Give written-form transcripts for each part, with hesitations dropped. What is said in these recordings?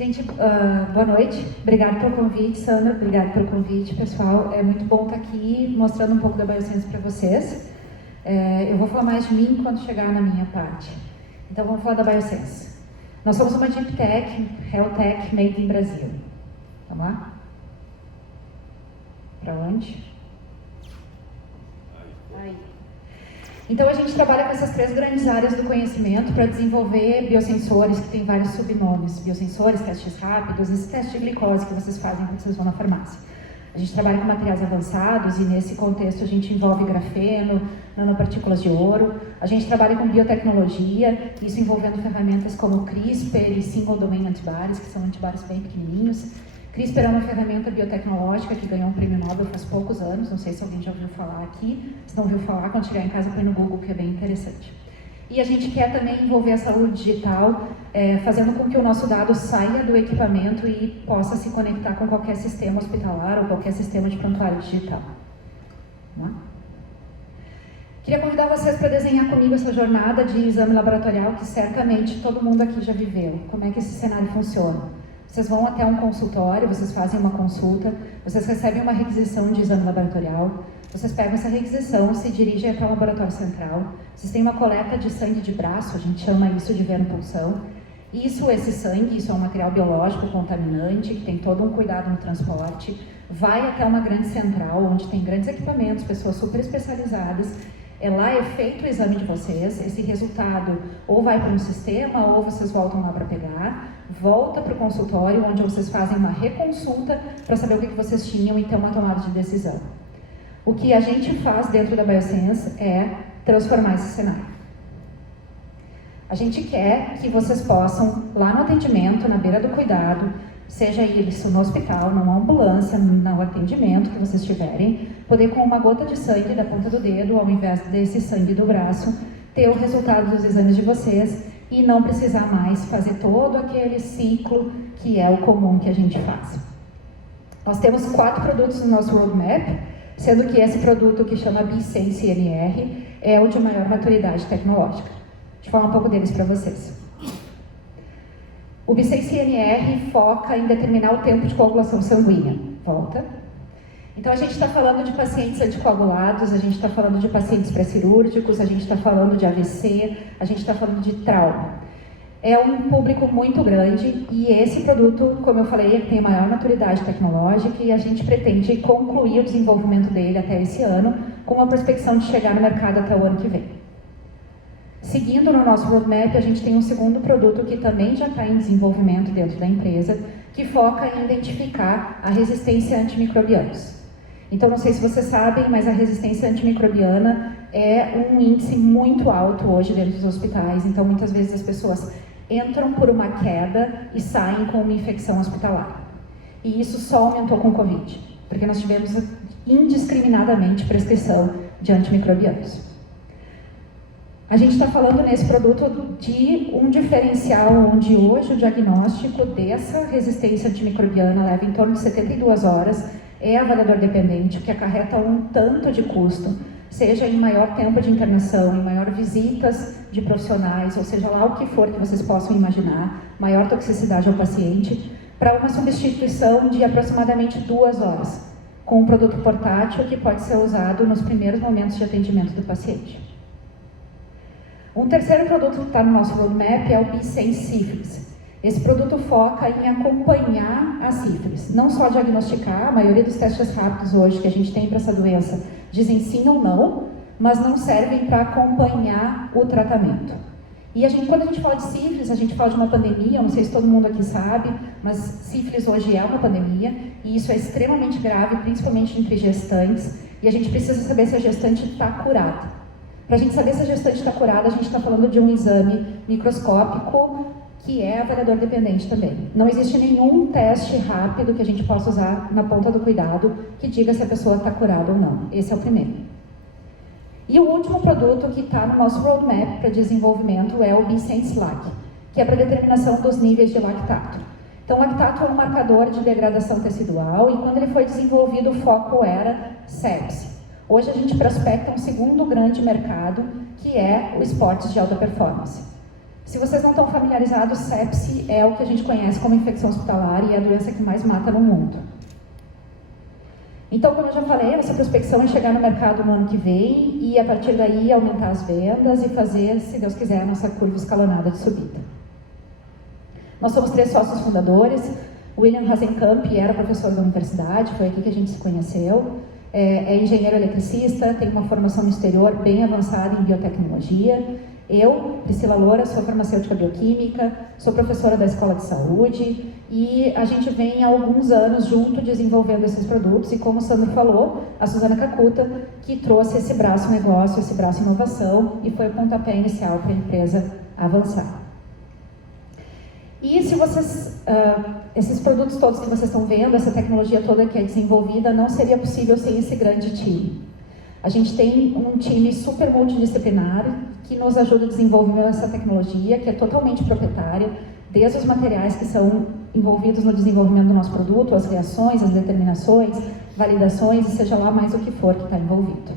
Gente, boa noite. Obrigada pelo convite, Sandra. Obrigada pelo convite, pessoal. É muito bom estar aqui mostrando um pouco da Biosense para vocês. Eu vou falar mais de mim quando chegar na minha parte. Então, vamos falar da Biosense. Nós somos uma Deep Tech, Health Tech, made in Brasil. Vamos lá? Para onde? Aí. Então, a gente trabalha com essas três grandes áreas do conhecimento para desenvolver biosensores, que tem vários subnomes. Biosensores, testes rápidos, esse teste de glicose que vocês fazem quando vocês vão na farmácia. A gente trabalha com materiais avançados e, nesse contexto, a gente envolve grafeno, nanopartículas de ouro. A gente trabalha com biotecnologia, isso envolvendo ferramentas como CRISPR e Single Domain Antibodies, que são antibodies bem pequenininhos. CRISPR é uma ferramenta biotecnológica que ganhou um prêmio Nobel faz poucos anos, não sei se alguém já ouviu falar aqui. Se não ouviu falar, quando chegar em casa, põe no Google, que é bem interessante. E a gente quer também envolver a saúde digital, fazendo com que o nosso dado saia do equipamento e possa se conectar com qualquer sistema hospitalar ou qualquer sistema de prontuário digital. Vamos lá? Queria convidar vocês para desenhar comigo essa jornada de exame laboratorial que certamente todo mundo aqui já viveu. Como é que esse cenário funciona? Vocês vão até um consultório, vocês fazem uma consulta, vocês recebem uma requisição de exame laboratorial, vocês pegam essa requisição, se dirigem até o laboratório central, vocês têm uma coleta de sangue de braço, a gente chama isso de venopunção. Esse sangue, isso é um material biológico contaminante, que tem todo um cuidado no transporte, vai até uma grande central, onde tem grandes equipamentos, pessoas super especializadas. Lá é feito o exame de vocês, esse resultado ou vai para um sistema ou vocês voltam lá para pegar, volta para o consultório onde vocês fazem uma reconsulta para saber o que vocês tinham e ter uma tomada de decisão. O que a gente faz dentro da Biosense é transformar esse cenário. A gente quer que vocês possam, lá no atendimento, na beira do cuidado, seja isso no hospital, numa ambulância, no atendimento que vocês tiverem, poder com uma gota de sangue da ponta do dedo, ao invés desse sangue do braço, ter o resultado dos exames de vocês e não precisar mais fazer todo aquele ciclo que é o comum que a gente faz. Nós temos 4 produtos no nosso roadmap, sendo que esse produto que chama Biosense NR é o de maior maturidade tecnológica. Deixa eu falar um pouco deles para vocês. O Biosense NR foca em determinar o tempo de coagulação sanguínea. Volta. Então, a gente está falando de pacientes anticoagulados, a gente está falando de pacientes pré-cirúrgicos, a gente está falando de AVC, a gente está falando de trauma. É um público muito grande e esse produto, como eu falei, tem a maior maturidade tecnológica e a gente pretende concluir o desenvolvimento dele até esse ano, com a prospecção de chegar no mercado até o ano que vem. Seguindo no nosso roadmap, a gente tem um segundo produto que também já está em desenvolvimento dentro da empresa, que foca em identificar a resistência a antimicrobianos. Então, não sei se vocês sabem, mas a resistência antimicrobiana é um índice muito alto hoje dentro dos hospitais. Então, muitas vezes as pessoas entram por uma queda e saem com uma infecção hospitalar. E isso só aumentou com o Covid, porque nós tivemos indiscriminadamente prescrição de antimicrobianos. A gente está falando nesse produto de um diferencial onde hoje o diagnóstico dessa resistência antimicrobiana leva em torno de 72 horas, é avaliador dependente, o que acarreta um tanto de custo, seja em maior tempo de internação, em maior visitas de profissionais, ou seja lá o que for que vocês possam imaginar, maior toxicidade ao paciente, para uma substituição de aproximadamente 2 horas, com um produto portátil que pode ser usado nos primeiros momentos de atendimento do paciente. Um terceiro produto que está no nosso roadmap é o Biosense Sífilis. Esse produto foca em acompanhar a sífilis, não só diagnosticar. A maioria dos testes rápidos hoje que a gente tem para essa doença dizem sim ou não, mas não servem para acompanhar o tratamento. E quando a gente fala de sífilis, a gente fala de uma pandemia, não sei se todo mundo aqui sabe, mas sífilis hoje é uma pandemia, e isso é extremamente grave, principalmente entre gestantes, e a gente precisa saber se a gestante está curada. Para a gente saber se a gestante está curada, a gente está falando de um exame microscópico que é avaliador dependente também. Não existe nenhum teste rápido que a gente possa usar na ponta do cuidado que diga se a pessoa está curada ou não. Esse é o primeiro. E o último produto que está no nosso roadmap para desenvolvimento é o Biosense LAC, que é para determinação dos níveis de lactato. Então, o lactato é um marcador de degradação tecidual e quando ele foi desenvolvido o foco era sepse. Hoje a gente prospecta um segundo grande mercado, que é o esportes de alta performance. Se vocês não estão familiarizados, sepse é o que a gente conhece como infecção hospitalar e é a doença que mais mata no mundo. Então, como eu já falei, essa prospecção é chegar no mercado no ano que vem e, a partir daí, aumentar as vendas e fazer, se Deus quiser, a nossa curva escalonada de subida. Nós somos 3 sócios fundadores. William Hasenkamp era professor da universidade, foi aqui que a gente se conheceu. É engenheiro eletricista, tem uma formação no exterior bem avançada em biotecnologia. Eu, Priscila Loura, sou farmacêutica bioquímica, sou professora da Escola de Saúde e a gente vem há alguns anos junto desenvolvendo esses produtos e, como o Sandro falou, a Suzana Kakuta, que trouxe esse braço negócio, esse braço inovação e foi o pontapé inicial para a empresa avançar. E se vocês, esses produtos todos que vocês estão vendo, essa tecnologia toda que é desenvolvida, não seria possível sem esse grande time. A gente tem um time super multidisciplinar que nos ajuda a desenvolver essa tecnologia, que é totalmente proprietária, desde os materiais que são envolvidos no desenvolvimento do nosso produto, as reações, as determinações, validações, e seja lá mais o que for que está envolvido.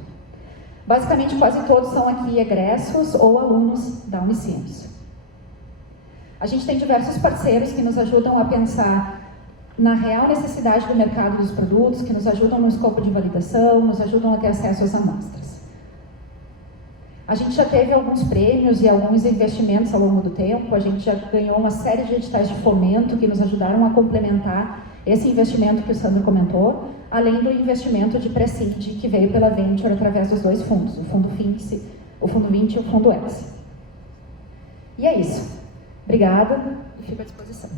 Basicamente, quase todos são aqui egressos ou alunos da Unicinos. A gente tem diversos parceiros que nos ajudam a pensar na real necessidade do mercado dos produtos, que nos ajudam no escopo de validação, nos ajudam a ter acesso às amostras. A gente já teve alguns prêmios e alguns investimentos ao longo do tempo, a gente já ganhou uma série de editais de fomento que nos ajudaram a complementar esse investimento que o Sandro comentou, além do investimento de Pre-Seed que veio pela Venture através dos 2 fundos, o Fundo FINX, o Fundo 20 e o Fundo ELSE. E é isso. Obrigada e fico à disposição.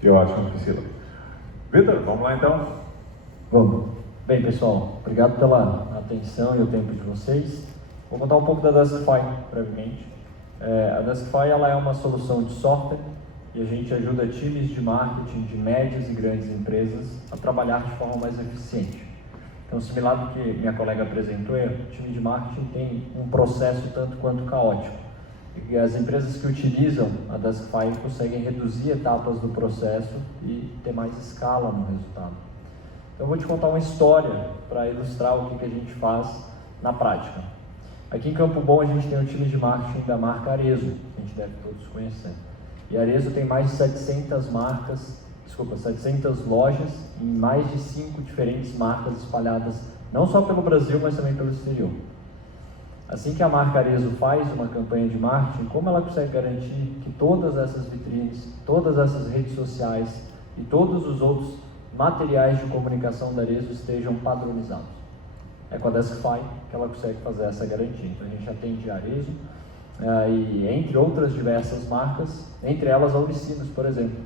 Que ótimo, Priscila. Vitor, vamos lá então? Vamos. Bem, pessoal, obrigado pela atenção e o tempo de vocês. Vou contar um pouco da Deskify, brevemente. A Deskify ela é uma solução de software e a gente ajuda times de marketing de médias e grandes empresas a trabalhar de forma mais eficiente. Então, similar do que minha colega apresentou, o time de marketing tem um processo tanto quanto caótico. E as empresas que utilizam a Deskify conseguem reduzir etapas do processo e ter mais escala no resultado. Então, eu vou te contar uma história para ilustrar o que a gente faz na prática. Aqui em Campo Bom, a gente tem um time de marketing da marca Arezzo, que a gente deve todos conhecer. E a Arezzo tem mais de 700 lojas em mais de 5 diferentes marcas espalhadas não só pelo Brasil, mas também pelo exterior. Assim que a marca Arezzo faz uma campanha de marketing, como ela consegue garantir que todas essas vitrines, todas essas redes sociais e todos os outros materiais de comunicação da Arezzo estejam padronizados? É com a Deskify que ela consegue fazer essa garantia. Então a gente atende a Arezzo e entre outras diversas marcas, entre elas a Unicinos, por exemplo.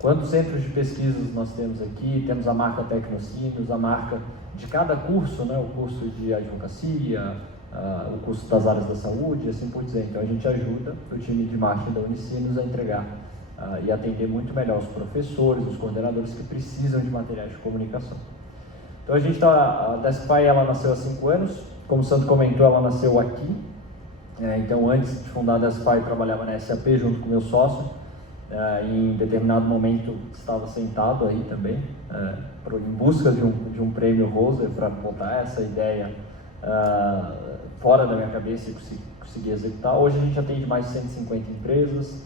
Quantos centros de pesquisas nós temos aqui? Temos a marca Tecnocinos, a marca de cada curso, né? O curso de advocacia, o curso das áreas da saúde, assim por dizer. Então a gente ajuda o time de marketing da Unicinos a entregar e atender muito melhor os professores, os coordenadores que precisam de materiais de comunicação. Então a Deskify ela nasceu há 5 anos, como o Santo comentou, ela nasceu aqui. Então antes de fundar a Deskify eu trabalhava na SAP junto com meu sócio. Em determinado momento estava sentado aí também, em busca de um prêmio Roser para botar essa ideia fora da minha cabeça e conseguir executar. Hoje a gente atende mais de 150 empresas,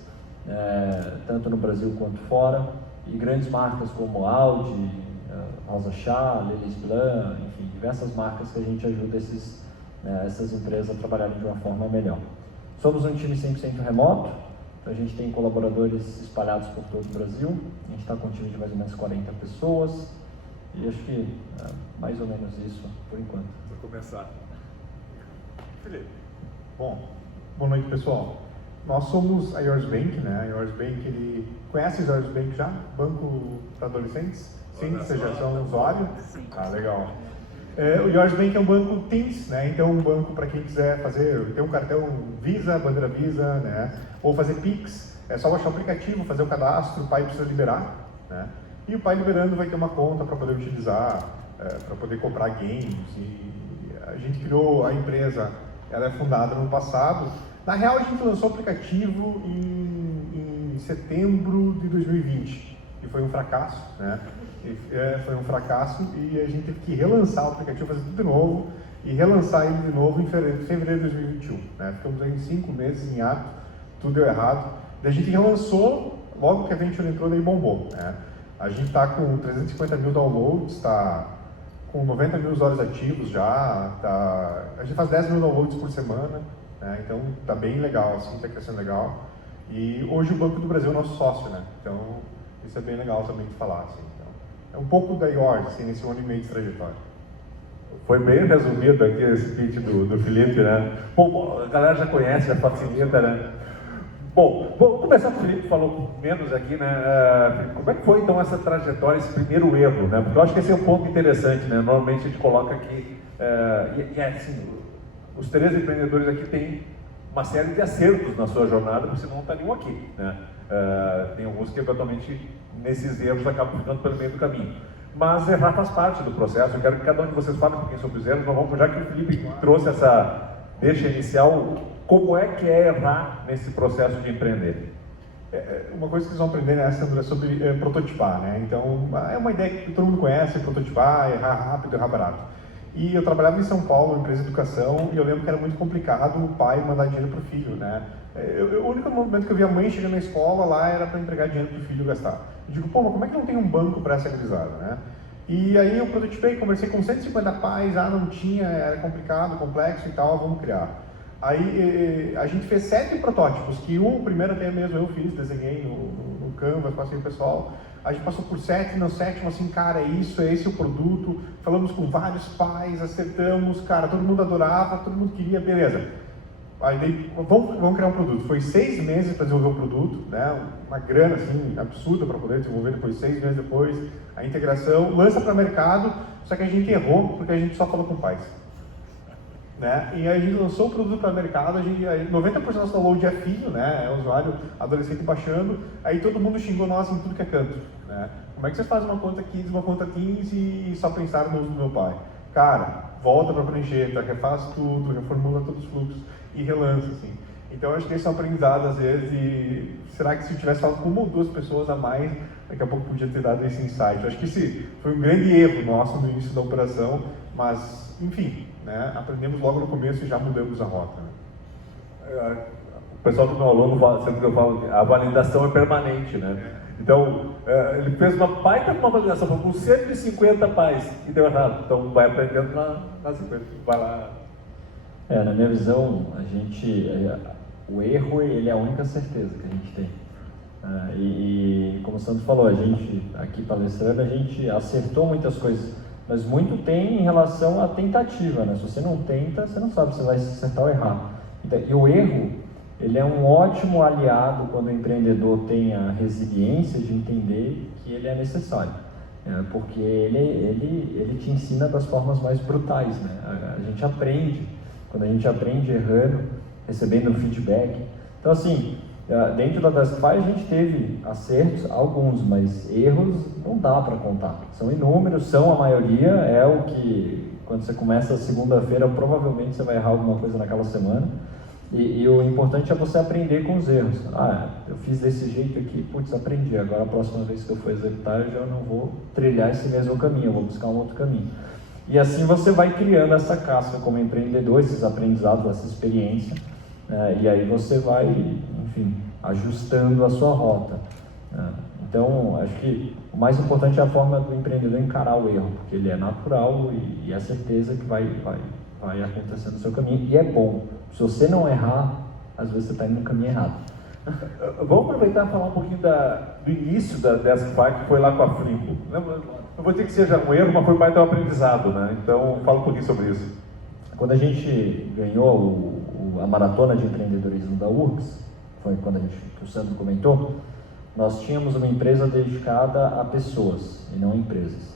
tanto no Brasil quanto fora, e grandes marcas como Audi, Rosa Chá, Lelis Blanc, enfim, diversas marcas que a gente ajuda essas empresas a trabalharem de uma forma melhor. Somos um time 100% remoto. Então, a gente tem colaboradores espalhados por todo o Brasil, a gente está com um time de mais ou menos 40 pessoas, e acho que mais ou menos isso por enquanto. Vou começar. Felipe. Bom, boa noite, pessoal. Nós somos a Yours Bank, né? A Yours Bank, ele conhece o Yours Bank já? Banco para adolescentes? Sim, vocês já são usuário? Ah, legal. O Yours Bank é um banco Teams, né? Então um banco para quem quiser ter um cartão Visa, bandeira Visa, né? Ou fazer Pix, é só baixar o aplicativo, fazer o cadastro, o pai precisa liberar, né? E o pai liberando vai ter uma conta para poder utilizar, para poder comprar games. E a gente criou a empresa, ela é fundada no ano passado. Na real, a gente lançou o aplicativo em setembro de 2020 e foi um fracasso, né? Foi um fracasso e a gente teve que relançar o aplicativo, fazer tudo de novo. e relançar ele de novo em fevereiro de 2021. Né? Ficamos aí em 5 meses em ato, tudo deu errado. Daí a gente relançou, logo que a Venture entrou, daí bombou. Né? A gente está com 350 mil downloads, está com 90 mil usuários ativos já, a gente faz 10 mil downloads por semana, né? Então está bem legal, assim, está crescendo legal. E hoje o Banco do Brasil é nosso sócio, né? Então isso é bem legal também de falar. Assim. Então, é um pouco da Yours, assim, nesse 1 ano e meio de trajetória. Foi bem resumido aqui esse pitch do Felipe, né? Bom, a galera já conhece, já facilita, né? Bom, vamos começar com o Felipe, falou menos aqui, né? Como é que foi então essa trajetória, esse primeiro erro, né? Porque eu acho que esse é um ponto interessante, né? Normalmente a gente coloca aqui, assim, os 3 empreendedores aqui têm uma série de acertos na sua jornada, porque senão não está nenhum aqui, né? Tem alguns que eventualmente nesses erros acabam ficando pelo meio do caminho. Mas errar faz parte do processo. Eu quero que cada um de vocês fale um pouquinho sobre os erros, mas vamos, já que o Felipe trouxe essa deixa inicial, como é que é errar nesse processo de empreender? Uma coisa que vocês vão aprender nessa é sobre prototipar, né? Então, é uma ideia que todo mundo conhece, prototipar, errar rápido, errar barato. E eu trabalhava em São Paulo, empresa de educação, e eu lembro que era muito complicado o pai mandar dinheiro para o filho, né? O único momento que eu vi a mãe chegando na escola lá era para entregar dinheiro para o filho gastar. Eu digo, pô, mas como é que não tem um banco para essa gurizada, né? E aí eu prototipei, conversei com 150 pais, não tinha, era complicado, complexo e tal, vamos criar. Aí a gente fez 7 protótipos, que o primeiro até mesmo eu fiz, desenhei no Canvas, passei o pessoal. A gente passou por 7, no 7º assim, cara, é isso, é esse o produto. Falamos com vários pais, acertamos, cara, todo mundo adorava, todo mundo queria, beleza. Aí vamos criar um produto. Foi 6 meses para desenvolver o produto, né? Uma grana assim absurda para poder desenvolver. Depois 6 meses depois, a integração, lança para o mercado. Só que a gente errou porque a gente só falou com pais. Né? E aí a gente lançou o produto para o mercado, 90% do nosso download é filho, né? É usuário adolescente baixando, aí todo mundo xingou nós em tudo que é canto. Né? Como é que vocês fazem uma conta Kids, uma conta Teens e só pensaram no uso do meu pai? Cara, volta para a prancheta, refaz tudo, reformula todos os fluxos e relança, assim. Então eu acho que esse é um aprendizado às vezes, e será que se eu tivesse falado com 1 ou 2 pessoas a mais, daqui a pouco podia ter dado esse insight. Eu acho que esse foi um grande erro nosso no início da operação, mas enfim, né? Aprendemos logo no começo e já mudamos a rota. Né? O pessoal do meu aluno fala, sempre que eu falo, a validação é permanente, né? Então, ele fez uma baita uma validação com 150 pais e deu errado. Então, vai aprendendo na sequência. Vai lá. Na minha visão, o erro ele é a única certeza que a gente tem. E como o Sandro falou, a gente, aqui palestrando, a gente acertou muitas coisas, mas muito tem em relação à tentativa, né? Se você não tenta, você não sabe se vai acertar ou errar. Então, e o erro, ele é um ótimo aliado quando o empreendedor tem a resiliência de entender que ele é necessário, porque ele te ensina das formas mais brutais, né? A gente aprende, quando a gente aprende errando, recebendo um feedback. Então assim, dentro da Deskify a gente teve acertos, alguns, mas erros não dá para contar. São inúmeros, são a maioria, é o que, quando você começa a segunda-feira, provavelmente você vai errar alguma coisa naquela semana. E o importante é você aprender com os erros. Eu fiz desse jeito aqui, putz, aprendi. Agora a próxima vez que eu for executar, eu já não vou trilhar esse mesmo caminho, eu vou buscar um outro caminho. E assim você vai criando essa casca como empreendedor, esses aprendizados, essa experiência, e aí você vai, enfim, ajustando a sua rota. Então, acho que o mais importante é a forma do empreendedor encarar o erro, porque ele é natural e é certeza que vai acontecer no seu caminho, e é bom. Se você não errar, às vezes você está indo no caminho errado. Vamos aproveitar e falar um pouquinho do início da Deskify, que foi lá com a Flimbo. Não vou dizer que seja um erro, mas foi parte do aprendizado, né? Então, fala um pouquinho sobre isso. Quando a gente ganhou a maratona de empreendedorismo da URGS, foi quando que o Sandro comentou, nós tínhamos uma empresa dedicada a pessoas e não empresas.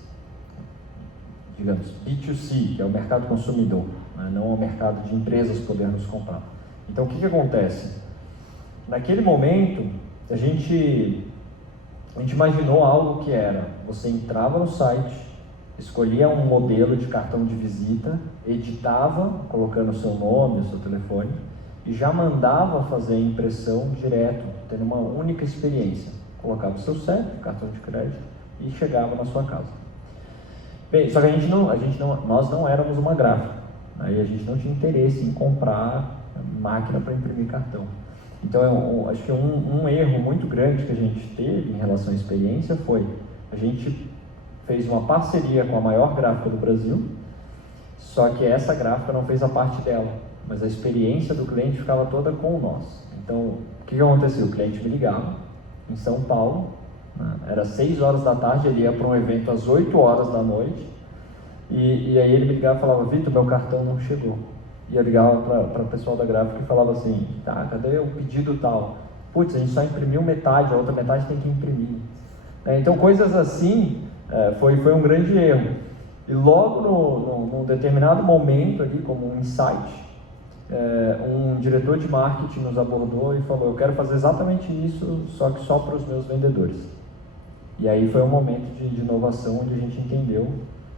Digamos, B2C, que é o mercado consumidor, né? Não é o mercado de empresas poder nos comprar. Então, o que acontece? Naquele momento, a gente imaginou algo que era, você entrava no site, escolhia um modelo de cartão de visita, editava, colocando o seu nome, o seu telefone, e já mandava fazer a impressão direto, tendo uma única experiência. Colocava o seu CEP, cartão de crédito, e chegava na sua casa. Bem, só que nós não éramos uma gráfica, Aí a gente não tinha interesse em comprar máquina para imprimir cartão. Então, acho que um erro muito grande que a gente teve em relação à experiência foi, a gente fez uma parceria com a maior gráfica do Brasil, só que essa gráfica não fez a parte dela, mas a experiência do cliente ficava toda com nós. Então, o que aconteceu? O cliente me ligava em São Paulo, né? Era 6 horas da tarde, ele ia para um evento às 8 horas da noite, e aí ele me ligava e falava, Vitor, meu cartão não chegou. E eu ligava para o pessoal da gráfica e falava assim, tá, cadê o pedido tal? Putz, a gente só imprimiu metade, a outra metade tem que imprimir. Então, coisas assim, foi um grande erro. E logo num determinado momento ali, como um insight, um diretor de marketing nos abordou e falou, eu quero fazer exatamente isso, só que só para os meus vendedores. E aí foi um momento de inovação onde a gente entendeu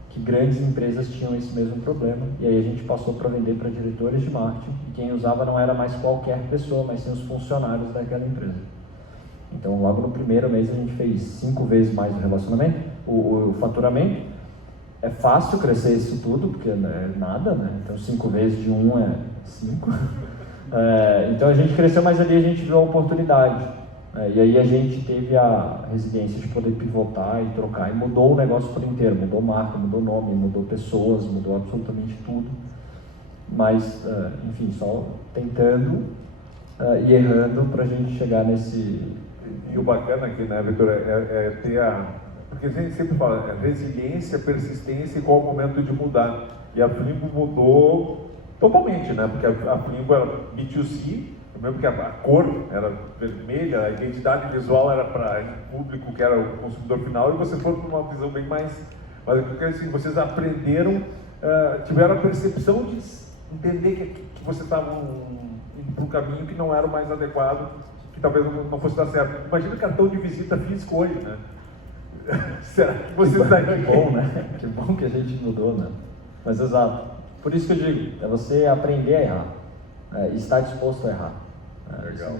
que grandes empresas tinham esse mesmo problema, e aí a gente passou para vender para diretores de marketing, e quem usava não era mais qualquer pessoa, mas sim os funcionários daquela empresa. Então, logo no primeiro mês a gente fez 5 vezes mais o relacionamento, o faturamento. É fácil crescer isso tudo, porque não é nada, né? Então 5 vezes de 1 é 5. Então a gente cresceu, mas ali a gente viu a oportunidade. E aí a gente teve a resiliência de poder pivotar e trocar, e mudou o negócio por inteiro, mudou marca, mudou nome, mudou pessoas, mudou absolutamente tudo. Mas, enfim, só tentando e errando para a gente chegar nesse... E o bacana aqui, né, Vitor, é ter a... Porque a gente sempre fala, resiliência, persistência e qual o momento de mudar. E a Flimbo mudou totalmente, né? Porque a Flimbo era B2C, eu lembro que a cor era vermelha, a identidade visual era para o público que era o consumidor final, e vocês foram para uma visão bem mais... Mas eu quero dizer, vocês aprenderam, tiveram a percepção de entender que vocês estavam indo para um caminho que não era o mais adequado, que talvez não fosse dar certo. Imagina cartão de visita físico hoje, né? Será que você está aqui? Que bom, né? Que bom que a gente mudou, né? Mas exato. Por isso que eu digo, é você aprender a errar. E estar disposto a errar. Legal.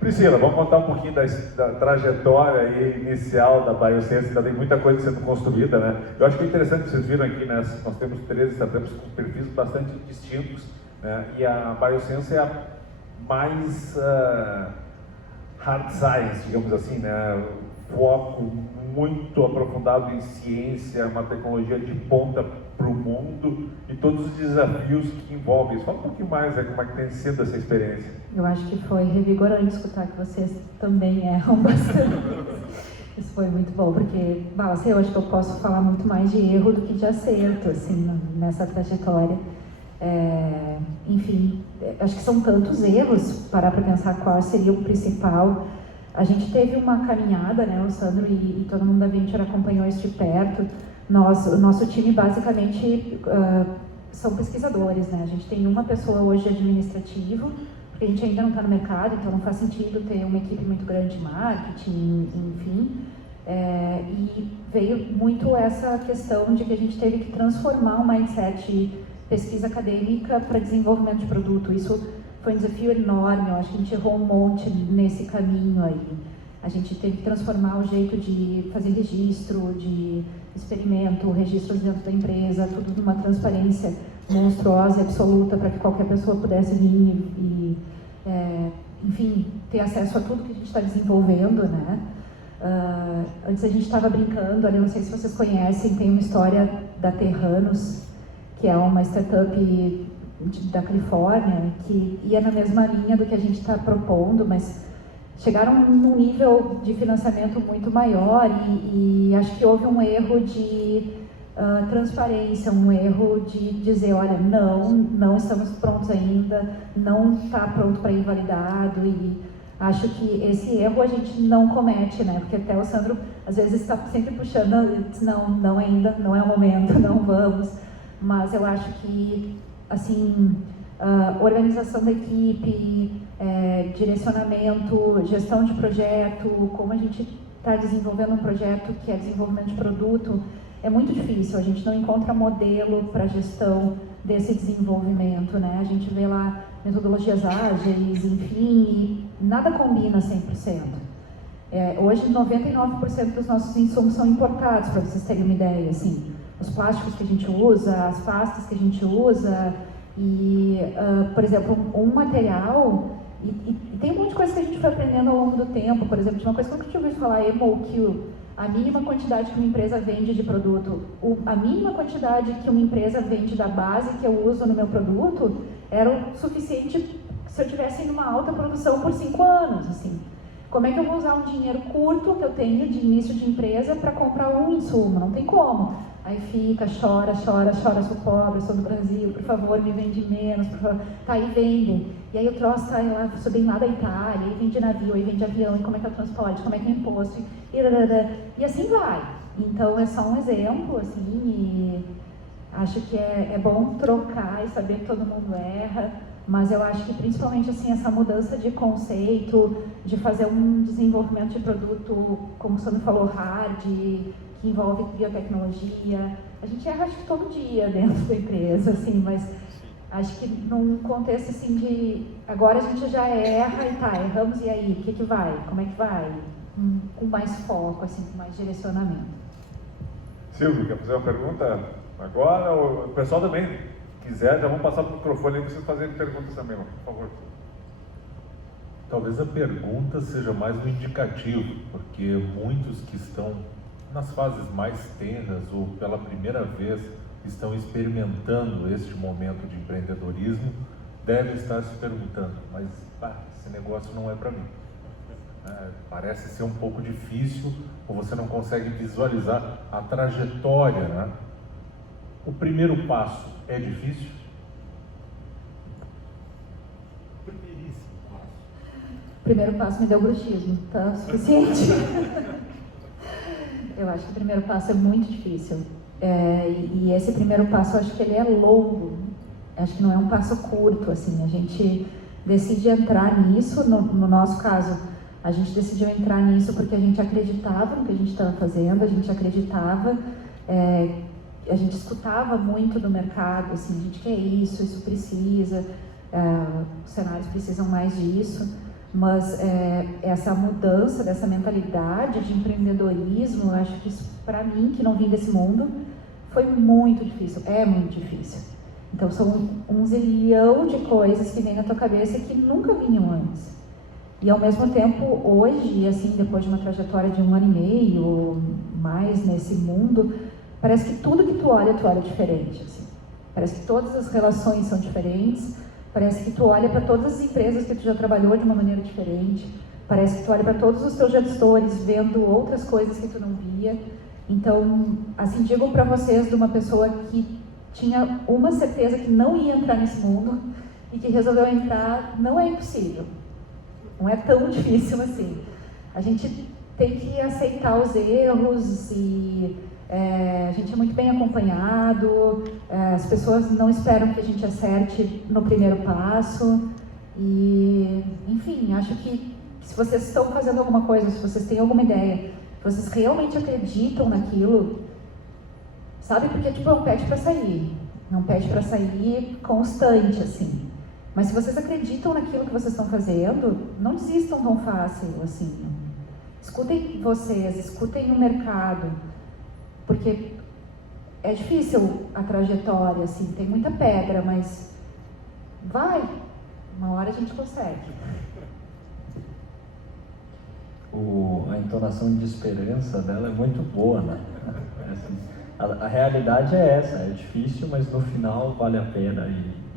Priscila, vamos contar um pouquinho da trajetória aí inicial da Biosense. Ainda tem muita coisa sendo construída, né? Eu acho que é interessante que vocês viram aqui, né? Nós temos 13 startups com perfis bastante distintos, né? E a Biosense é a mais hard science, digamos assim, né? Foco muito aprofundado em ciência, uma tecnologia de ponta para o mundo e todos os desafios que envolvem isso. Fala um pouquinho mais, como é que tem sido essa experiência. Eu acho que foi revigorante escutar que vocês também erram bastante. Isso foi muito bom, porque, eu acho que eu posso falar muito mais de erro do que de acerto, assim, nessa trajetória. Enfim, acho que são tantos erros, parar para pensar qual seria o principal. A gente teve uma caminhada, né, o Sandro e todo mundo da Venture acompanhou isso de perto. O nosso time basicamente são pesquisadores, né? A gente tem uma pessoa hoje administrativo, porque a gente ainda não está no mercado, então não faz sentido ter uma equipe muito grande de marketing, enfim. E veio muito essa questão de que a gente teve que transformar o mindset de pesquisa acadêmica para desenvolvimento de produto. Isso foi um desafio enorme, eu acho que a gente errou um monte nesse caminho aí. A gente teve que transformar o jeito de fazer registro, de experimento, registros dentro da empresa, tudo numa transparência monstruosa e absoluta para que qualquer pessoa pudesse vir e enfim, ter acesso a tudo que a gente está desenvolvendo, né? Antes a gente estava brincando, eu não sei se vocês conhecem, tem uma história da Terranos, que é uma startup da Califórnia, que ia na mesma linha do que a gente está propondo, mas chegaram num nível de financiamento muito maior e acho que houve um erro de transparência, um erro de dizer, olha, não estamos prontos ainda, não está pronto para ir validado, e acho que esse erro a gente não comete, né? Porque até o Sandro às vezes está sempre puxando, diz, não ainda, não é o momento, não vamos, mas eu acho que assim, organização da equipe, direcionamento, gestão de projeto, como a gente está desenvolvendo um projeto que é desenvolvimento de produto, é muito difícil, a gente não encontra modelo para gestão desse desenvolvimento, né? A gente vê lá metodologias ágeis, enfim, e nada combina 100%. Hoje, 99% dos nossos insumos são importados, para vocês terem uma ideia, assim. Os plásticos que a gente usa, as pastas que a gente usa, E, por exemplo, um material, e tem um monte de coisa que a gente foi aprendendo ao longo do tempo. Por exemplo, de uma coisa que eu nunca tinha ouvido falar, MOQ, a mínima quantidade que uma empresa vende de produto. A mínima quantidade que uma empresa vende da base que eu uso no meu produto era o suficiente se eu tivesse numa alta produção por 5 anos, assim. Como é que eu vou usar um dinheiro curto que eu tenho de início de empresa para comprar um insumo? Não tem como. Aí fica, chora, sou pobre, sou do Brasil, por favor, me vende menos, por favor. Tá, aí vendem. E aí o troço tá lá, sou bem lá da Itália, aí vende navio, aí vende avião, e como é que é o transporte, como é que é imposto, e assim vai. Então é só um exemplo, assim, e acho que é bom trocar e saber que todo mundo erra, mas eu acho que principalmente assim, essa mudança de conceito, de fazer um desenvolvimento de produto, como o Sandro falou, hard, que envolve biotecnologia. A gente erra acho que todo dia dentro da empresa, assim, mas acho que num contexto assim de agora a gente já erra e tá, erramos e aí, o que vai? Como é que vai? Com mais foco, assim, com mais direcionamento. Silvio, quer fazer uma pergunta agora? O pessoal também quiser, já vamos passar para o microfone aí para vocês fazerem perguntas também, por favor. Talvez a pergunta seja mais um indicativo, porque muitos que estão nas fases mais tenras ou pela primeira vez estão experimentando este momento de empreendedorismo, devem estar se perguntando, mas esse negócio não é para mim. Parece ser um pouco difícil, ou você não consegue visualizar a trajetória, né? O primeiro passo é difícil? Primeiríssimo passo. O primeiro passo me deu bruxismo, tá o suficiente. Eu acho que o primeiro passo é muito difícil. E esse primeiro passo, eu acho que ele é longo. Acho que não é um passo curto, assim. A gente decide entrar nisso, no nosso caso, a gente decidiu entrar nisso porque a gente acreditava no que a gente estava fazendo, a gente acreditava, a gente escutava muito do mercado, assim, a gente quer isso precisa, os cenários precisam mais disso. Mas essa mudança dessa mentalidade de empreendedorismo, eu acho que isso, para mim, que não vim desse mundo, foi muito difícil, é muito difícil. Então são um zilhão de coisas que vêm na tua cabeça que nunca vinham antes. E ao mesmo tempo, hoje, assim, depois de uma trajetória de 1 ano e meio, mais nesse mundo, parece que tudo que tu olha diferente, assim. Parece que todas as relações são diferentes. Parece que tu olha para todas as empresas que tu já trabalhou de uma maneira diferente. Parece que tu olha para todos os teus gestores vendo outras coisas que tu não via. Então, assim, digo para vocês de uma pessoa que tinha uma certeza que não ia entrar nesse mundo e que resolveu entrar, não é impossível. Não é tão difícil assim. A gente tem que aceitar os erros e a gente é muito bem acompanhado, as pessoas não esperam que a gente acerte no primeiro passo e, enfim, acho que se vocês estão fazendo alguma coisa, se vocês têm alguma ideia, se vocês realmente acreditam naquilo, sabe, porque tipo, é um pede para sair, é um pede para sair constante, assim. Mas se vocês acreditam naquilo que vocês estão fazendo, não desistam tão fácil, assim. Escutem vocês, escutem o mercado, porque é difícil a trajetória, assim, tem muita pedra, mas vai, uma hora a gente consegue. A entonação de esperança dela é muito boa, né? Assim, a realidade é essa, é difícil, mas no final vale a pena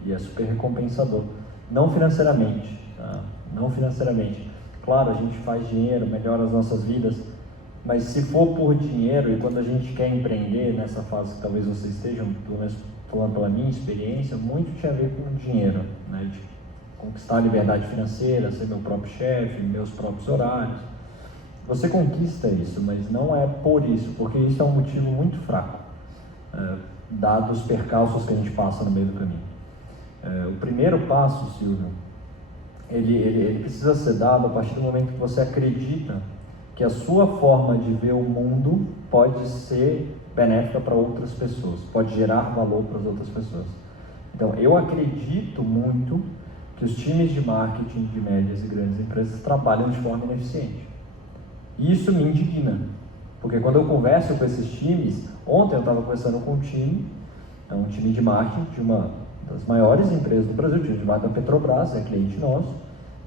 e é super recompensador. Não financeiramente, tá? Não financeiramente. Claro, a gente faz dinheiro, melhora as nossas vidas, mas se for por dinheiro, e quando a gente quer empreender, nessa fase que talvez vocês estejam, pelo menos falando pela minha experiência, muito tinha a ver com dinheiro, né? De conquistar a liberdade financeira, ser meu próprio chefe, meus próprios horários. Você conquista isso, mas não é por isso, porque isso é um motivo muito fraco, dados os percalços que a gente passa no meio do caminho. O primeiro passo, Silvio, ele precisa ser dado a partir do momento que você acredita que a sua forma de ver o mundo pode ser benéfica para outras pessoas, pode gerar valor para as outras pessoas. Então, eu acredito muito que os times de marketing de médias e grandes empresas trabalham de forma ineficiente. E isso me indigna, porque quando eu converso com esses times, ontem eu estava conversando com um time de marketing de uma das maiores empresas do Brasil, da Petrobras, é cliente nosso,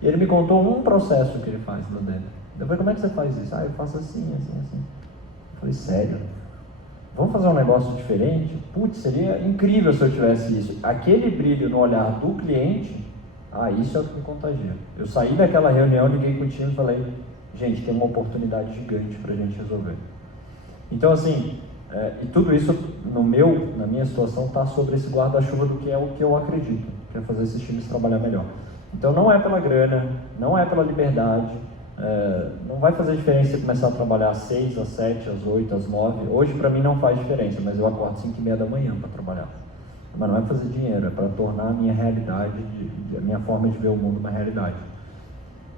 e ele me contou um processo que ele faz lá dentro. Eu falei, como é que você faz isso? Eu faço assim, assim, assim. Eu falei, sério? Vamos fazer um negócio diferente? Putz, seria incrível se eu tivesse isso. Aquele brilho no olhar do cliente, isso é o que me contagia. Eu saí daquela reunião, liguei com o time e falei, gente, tem uma oportunidade gigante para a gente resolver. Então, assim, e tudo isso na minha situação está sobre esse guarda-chuva do que é o que eu acredito, que é fazer esses times trabalhar melhor. Então não é pela grana, não é pela liberdade, não vai fazer diferença você começar a trabalhar às 6, às 7, às 8, às 9. Hoje para mim não faz diferença, mas eu acordo às 5:30 da manhã para trabalhar. Mas não é fazer dinheiro, é para tornar a minha realidade, a minha forma de ver o mundo uma realidade.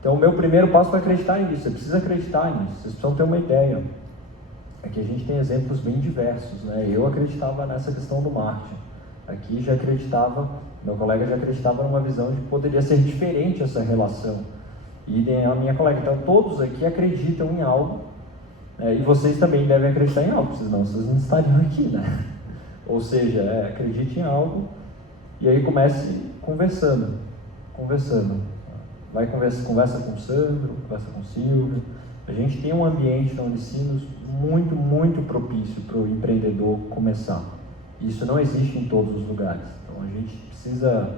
Então o meu primeiro passo é acreditar nisso, você precisa acreditar nisso, vocês precisam ter uma ideia. Aqui a gente tem exemplos bem diversos, né? Eu acreditava nessa questão do marketing. Aqui já acreditava, meu colega já acreditava numa visão de que poderia ser diferente essa relação. E a minha colega, então todos aqui acreditam em algo, e vocês também devem acreditar em algo, senão vocês não estariam aqui, né? Ou seja, acredite em algo e aí comece conversando. Conversa com o Sandro, conversa com o Silvio. A gente tem um ambiente na Unicinos muito, muito propício para o empreendedor começar. Isso não existe em todos os lugares. Então a gente precisa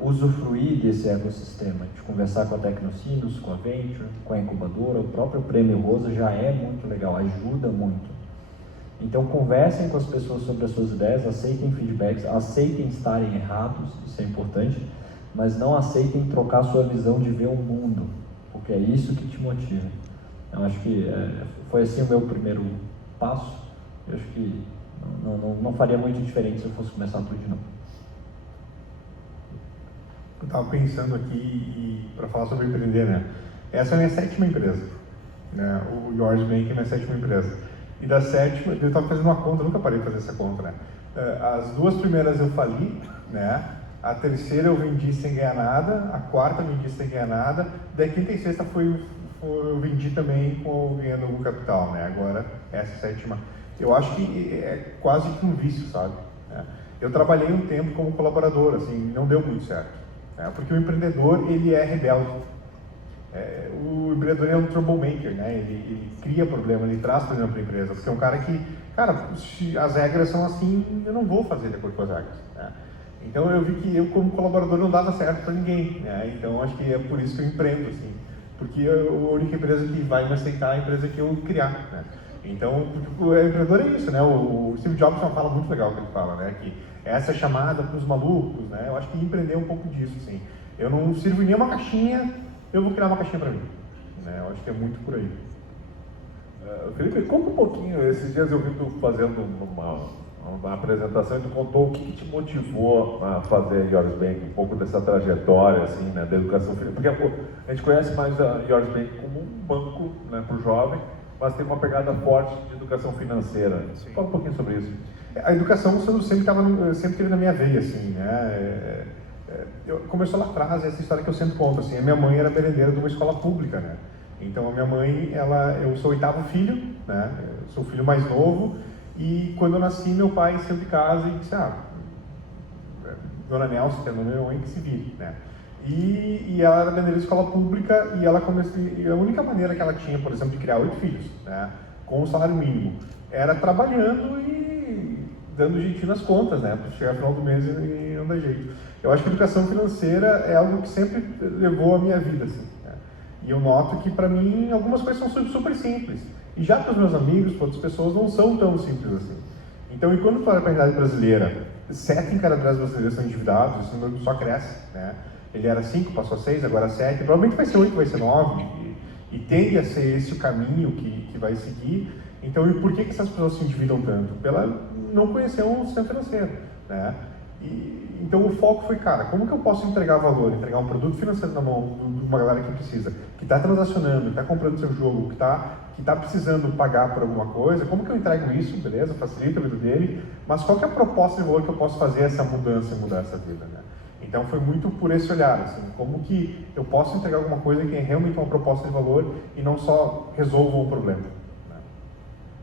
usufruir desse ecossistema, de conversar com a Tecnocinos, com a Venture, com a incubadora. O próprio Prêmio Rosa já é muito legal, ajuda muito. Então conversem com as pessoas sobre as suas ideias, aceitem feedbacks, aceitem estarem errados, isso é importante, mas não aceitem trocar sua visão de ver o mundo, porque é isso que te motiva. Eu acho que foi assim o meu primeiro passo. Eu acho que não faria muito diferente se eu fosse começar tudo de novo. Eu estava pensando aqui para falar sobre empreender, né? Essa é a minha 7ª empresa, né? O Yours Bank é a minha 7ª empresa. E da 7ª, eu estava fazendo uma conta, eu nunca parei de fazer essa conta, né? As 2 primeiras eu fali, né? A 3ª eu vendi sem ganhar nada, a 4ª eu vendi sem ganhar nada, da 5ª e 6ª eu vendi também ganhando algum capital, né? Agora, essa 7ª. Eu acho que é quase que um vício, sabe? Eu trabalhei um tempo como colaborador, assim, não deu muito certo. Porque o empreendedor, ele é rebelde. O empreendedor é um troublemaker, né? Ele cria problema, ele traz problema para a empresa. Porque é um cara que, se as regras são assim, eu não vou fazer de acordo com as regras. Né? Então eu vi que eu, como colaborador, não dava certo para ninguém. Né? Então acho que é por isso que eu empreendo, assim. Porque a única empresa que vai me aceitar é a empresa que eu criar, né? Então, o empreendedor é isso, né? O Steve Jobs tem uma fala muito legal que ele fala, né? Que essa é chamada para os malucos, né? Eu acho que empreender é um pouco disso, assim. Eu não sirvo em nenhuma caixinha, eu vou criar uma caixinha para mim, né? Eu acho que é muito por aí. Felipe, conta um pouquinho. Esses dias eu vi tu fazendo uma apresentação e tu contou o que te motivou a fazer Yours Bank, um pouco dessa trajetória, assim, né, da educação financeira. Porque a gente conhece mais a Yours Bank como um banco, né, para o jovem, mas tem uma pegada forte de educação financeira. Fala um pouquinho sobre isso. A educação sempre teve na minha veia, assim, né? Começou lá atrás, essa história que eu sempre conto, assim. A minha mãe era merendeira de uma escola pública, né? Então a minha mãe, eu sou o 8º filho, né? Eu sou o filho mais novo. E quando eu nasci, meu pai saiu de casa e disse, Dona Nelson, que é a minha mãe, que se vire, né? E ela era merendeira de escola pública e ela começou, e a única maneira que ela tinha, por exemplo, de criar 8 filhos, né? Com o salário mínimo, era trabalhando e dando jeitinho nas contas, né? Para chegar no final do mês e não dar jeito. Eu acho que a educação financeira é algo que sempre levou a minha vida, assim, né? E eu noto que, para mim, algumas coisas são super simples. E já para os meus amigos, para outras pessoas, não são tão simples assim. Então, enquanto para a realidade brasileira, 7 em cada 10 brasileiros são endividados, esse número só cresce, né? Ele era 5, passou a 6, agora 7, provavelmente vai ser 8, vai ser 9, e tende a ser esse o caminho que vai seguir. Então, e por que essas pessoas se endividam tanto? Pela não conhecer um sistema financeiro, né? Então o foco foi, como que eu posso entregar valor, entregar um produto financeiro na mão de uma galera que precisa, que está transacionando, que está comprando seu jogo, que está precisando pagar por alguma coisa, como que eu entrego isso, beleza, facilita a vida dele, mas qual que é a proposta de valor que eu posso fazer essa mudança e mudar essa vida, né? Então foi muito por esse olhar, assim, como que eu posso entregar alguma coisa que é realmente uma proposta de valor e não só resolva um problema, né?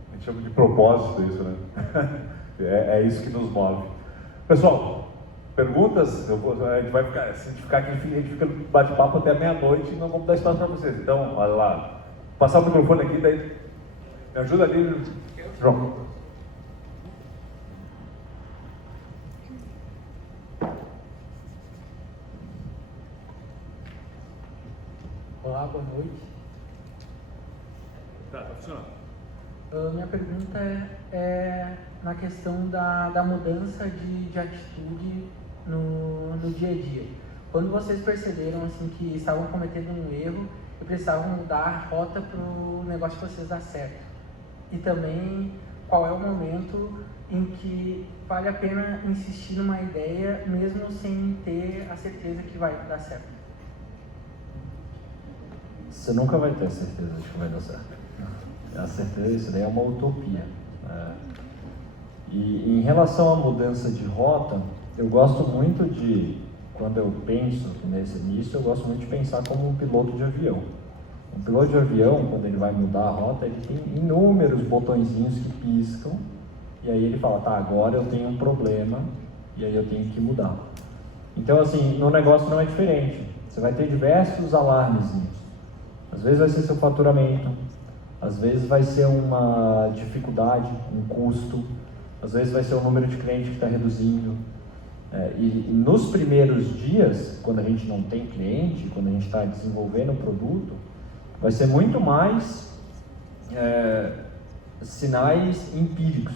A gente chama de propósito isso, né? É isso que nos move. Pessoal, Perguntas? A gente vai ficar, se a gente ficar aqui, a gente fica no bate-papo até meia-noite e não vamos dar espaço para vocês. Então, olha lá. Passar o microfone aqui, daí. Me ajuda ali, João. Olá, boa noite. Tá funcionando. Minha pergunta é na questão da mudança de atitude no dia a dia. Quando vocês perceberam assim, que estavam cometendo um erro e precisavam mudar a rota para o negócio de vocês dar certo? E também, qual é o momento em que vale a pena insistir numa ideia mesmo sem ter a certeza que vai dar certo? Você nunca vai ter a certeza de que vai dar certo. A certeza, isso daí é uma utopia. E em relação à mudança de rota, eu gosto muito de, quando eu penso nisso, eu gosto muito de pensar como um piloto de avião. Um piloto de avião, quando ele vai mudar a rota, ele tem inúmeros botõezinhos que piscam, e aí ele fala, tá, agora eu tenho um problema, e aí eu tenho que mudar. Então, assim, no negócio não é diferente. Você vai ter diversos alarmezinhos. Às vezes vai ser seu faturamento, às vezes vai ser uma dificuldade, um custo, às vezes vai ser o número de clientes que está reduzindo. E nos primeiros dias, quando a gente não tem cliente, quando a gente está desenvolvendo o produto, vai ser muito mais sinais empíricos.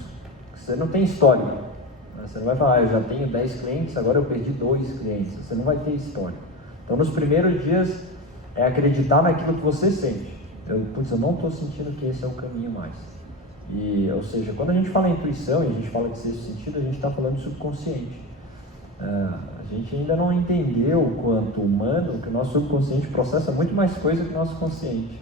Você não tem história. Você não vai falar, eu já tenho 10 clientes, agora eu perdi 2 clientes. Você não vai ter história. Então, nos primeiros dias, é acreditar naquilo que você sente. Eu não estou sentindo que esse é o caminho mais. Ou seja, quando a gente fala em intuição e a gente fala de sexto sentido, a gente está falando de subconsciente. A gente ainda não entendeu, quanto humano, que o nosso subconsciente processa muito mais coisa que o nosso consciente.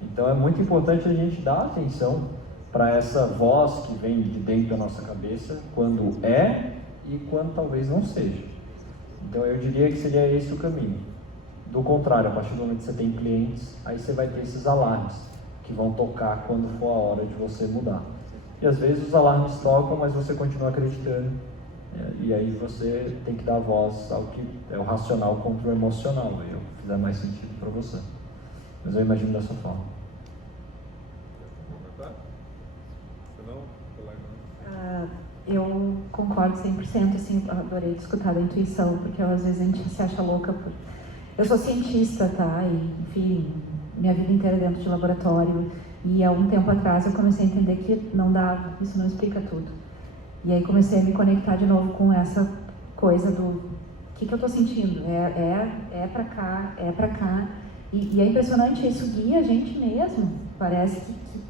Então é muito importante a gente dar atenção para essa voz que vem de dentro da nossa cabeça, quando é e quando talvez não seja. Então eu diria que seria esse o caminho. Do contrário, a partir do momento que você tem clientes, aí você vai ter esses alarmes que vão tocar quando for a hora de você mudar. E às vezes os alarmes tocam, mas você continua acreditando. E aí você tem que dar voz ao que é o racional contra o emocional, aí eu fizer mais sentido para você. Mas eu imagino dessa forma. Eu concordo 100%, assim, adorei escutar da intuição, porque às vezes a gente se acha louca por... Eu sou cientista, tá? E, enfim, minha vida inteira dentro de laboratório. E há um tempo atrás eu comecei a entender que não dava, isso não explica tudo. E aí comecei a me conectar de novo com essa coisa do que eu tô sentindo. É pra cá, é pra cá. E é impressionante, isso guia a gente mesmo. Parece que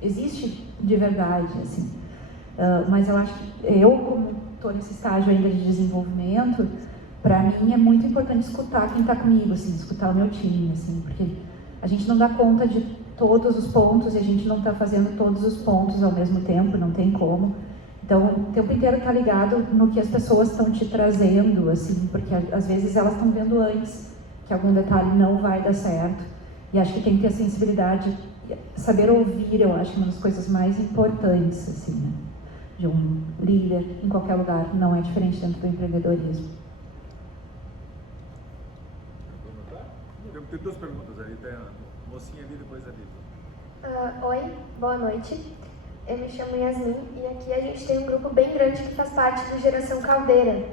existe de verdade, assim. Mas eu acho que eu, como estou nesse estágio ainda de desenvolvimento, para mim é muito importante escutar quem está comigo, assim, escutar o meu time, assim, porque a gente não dá conta de todos os pontos e a gente não está fazendo todos os pontos ao mesmo tempo, não tem como. Então, o tempo inteiro está ligado no que as pessoas estão te trazendo, assim, porque às vezes elas estão vendo antes que algum detalhe não vai dar certo. E acho que tem que ter a sensibilidade, saber ouvir, eu acho que é uma das coisas mais importantes, assim, né? De um líder em qualquer lugar, não é diferente dentro do empreendedorismo. Tem 2 perguntas ali, tem a mocinha ali, depois ali. Oi, boa noite. Eu me chamo Yasmin e aqui a gente tem um grupo bem grande que faz parte do Geração Caldeira.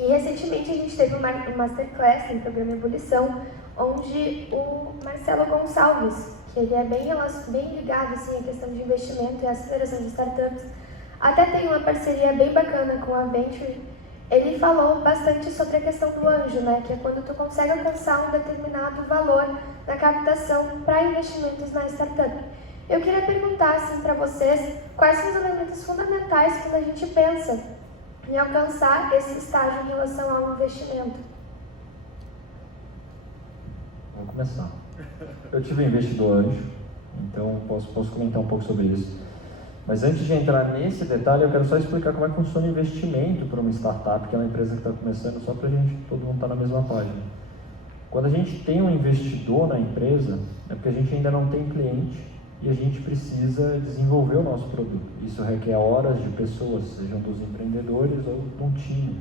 E recentemente a gente teve um masterclass no programa Ebulição, onde o Marcelo Gonçalves, que ele é bem ligado assim, à questão de investimento e aceleração de startups, até tem uma parceria bem bacana com a Venture. Ele falou bastante sobre a questão do anjo, né? Que é quando tu consegue alcançar um determinado valor na captação para investimentos na startup. Eu queria perguntar assim, para vocês quais são os elementos fundamentais quando a gente pensa em alcançar esse estágio em relação ao investimento. Vamos começar. Eu tive um investidor anjo, então posso comentar um pouco sobre isso. Mas antes de entrar nesse detalhe, eu quero só explicar como é que funciona o investimento para uma startup, que é uma empresa que está começando, só para todo mundo estar na mesma página. Quando a gente tem um investidor na empresa, é porque a gente ainda não tem cliente e a gente precisa desenvolver o nosso produto. Isso requer horas de pessoas, sejam dos empreendedores ou de um time.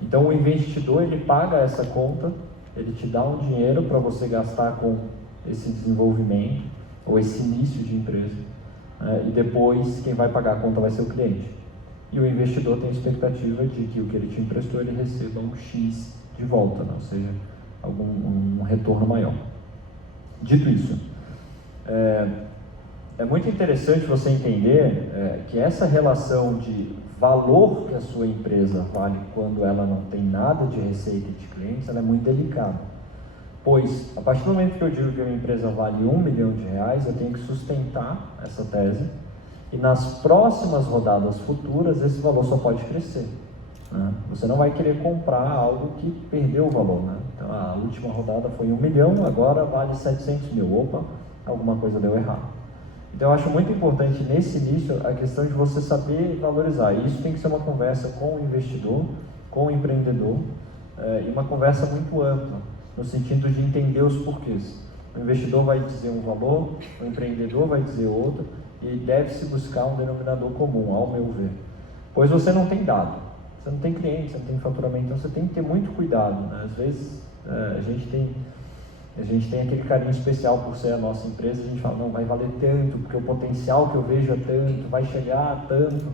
Então o investidor, ele paga essa conta, ele te dá um dinheiro para você gastar com esse desenvolvimento ou esse início de empresa, e depois quem vai pagar a conta vai ser o cliente. E o investidor tem a expectativa de que o que ele te emprestou ele receba um X de volta, né? Ou seja, um retorno maior. Dito isso, é muito interessante você entender que essa relação de valor que a sua empresa vale quando ela não tem nada de receita de clientes, ela é muito delicada. Pois, a partir do momento que eu digo que uma empresa vale R$1 milhão, eu tenho que sustentar essa tese e nas próximas rodadas futuras esse valor só pode crescer, né? Você não vai querer comprar algo que perdeu o valor, né? Então, a última rodada foi R$1 milhão, agora vale 700 mil. Opa, alguma coisa deu errado. Então, eu acho muito importante nesse início a questão de você saber valorizar. E isso tem que ser uma conversa com o investidor, com o empreendedor, e uma conversa muito ampla, no sentido de entender os porquês. O investidor vai dizer um valor, o empreendedor vai dizer outro, e deve-se buscar um denominador comum, ao meu ver. Pois você não tem dado, você não tem cliente, você não tem faturamento, então você tem que ter muito cuidado, né? Às vezes a gente tem aquele carinho especial por ser a nossa empresa, a gente fala, não, vai valer tanto, porque o potencial que eu vejo é tanto, vai chegar a tanto,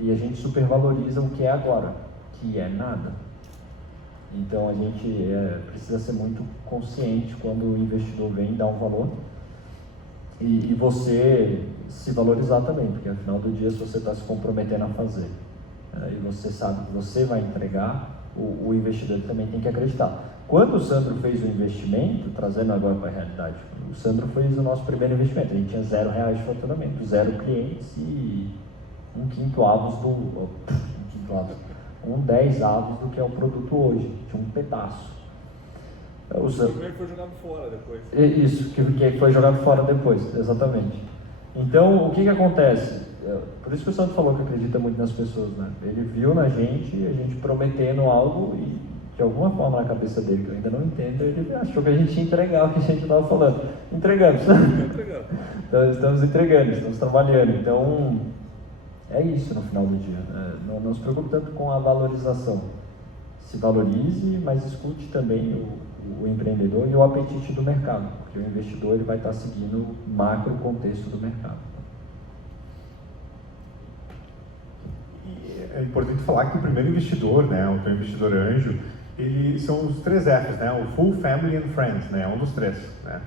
e a gente supervaloriza o que é agora, que é nada. Então a gente precisa ser muito consciente quando o investidor vem dar um valor e você se valorizar também, porque no final do dia, se você está se comprometendo a fazer e você sabe que você vai entregar, o investidor também tem que acreditar. Quando o Sandro fez o investimento, trazendo agora para a realidade, o Sandro fez o nosso primeiro investimento, a gente tinha R$0 de faturamento, 0 clientes e um 10avos do que é o produto hoje, tinha um pedaço. O primeiro foi jogado fora depois. Isso, que foi jogado fora depois, exatamente. Então, o que acontece? Por isso que o Sandro falou que acredita muito nas pessoas, né? Ele viu na gente, a gente prometendo algo e de alguma forma na cabeça dele, que eu ainda não entendo, ele achou que a gente ia entregar o que a gente estava falando. Entregamos. Então, estamos entregando, estamos trabalhando. Então, é isso no final do dia. Não se preocupe tanto com a valorização. Se valorize, mas escute também o empreendedor e o apetite do mercado, porque o investidor ele vai estar seguindo o macro contexto do mercado. E é importante falar que o primeiro investidor, né, o teu investidor anjo, eles são os 3 Fs, né, o Full Family and Friends, né, um dos 3, né.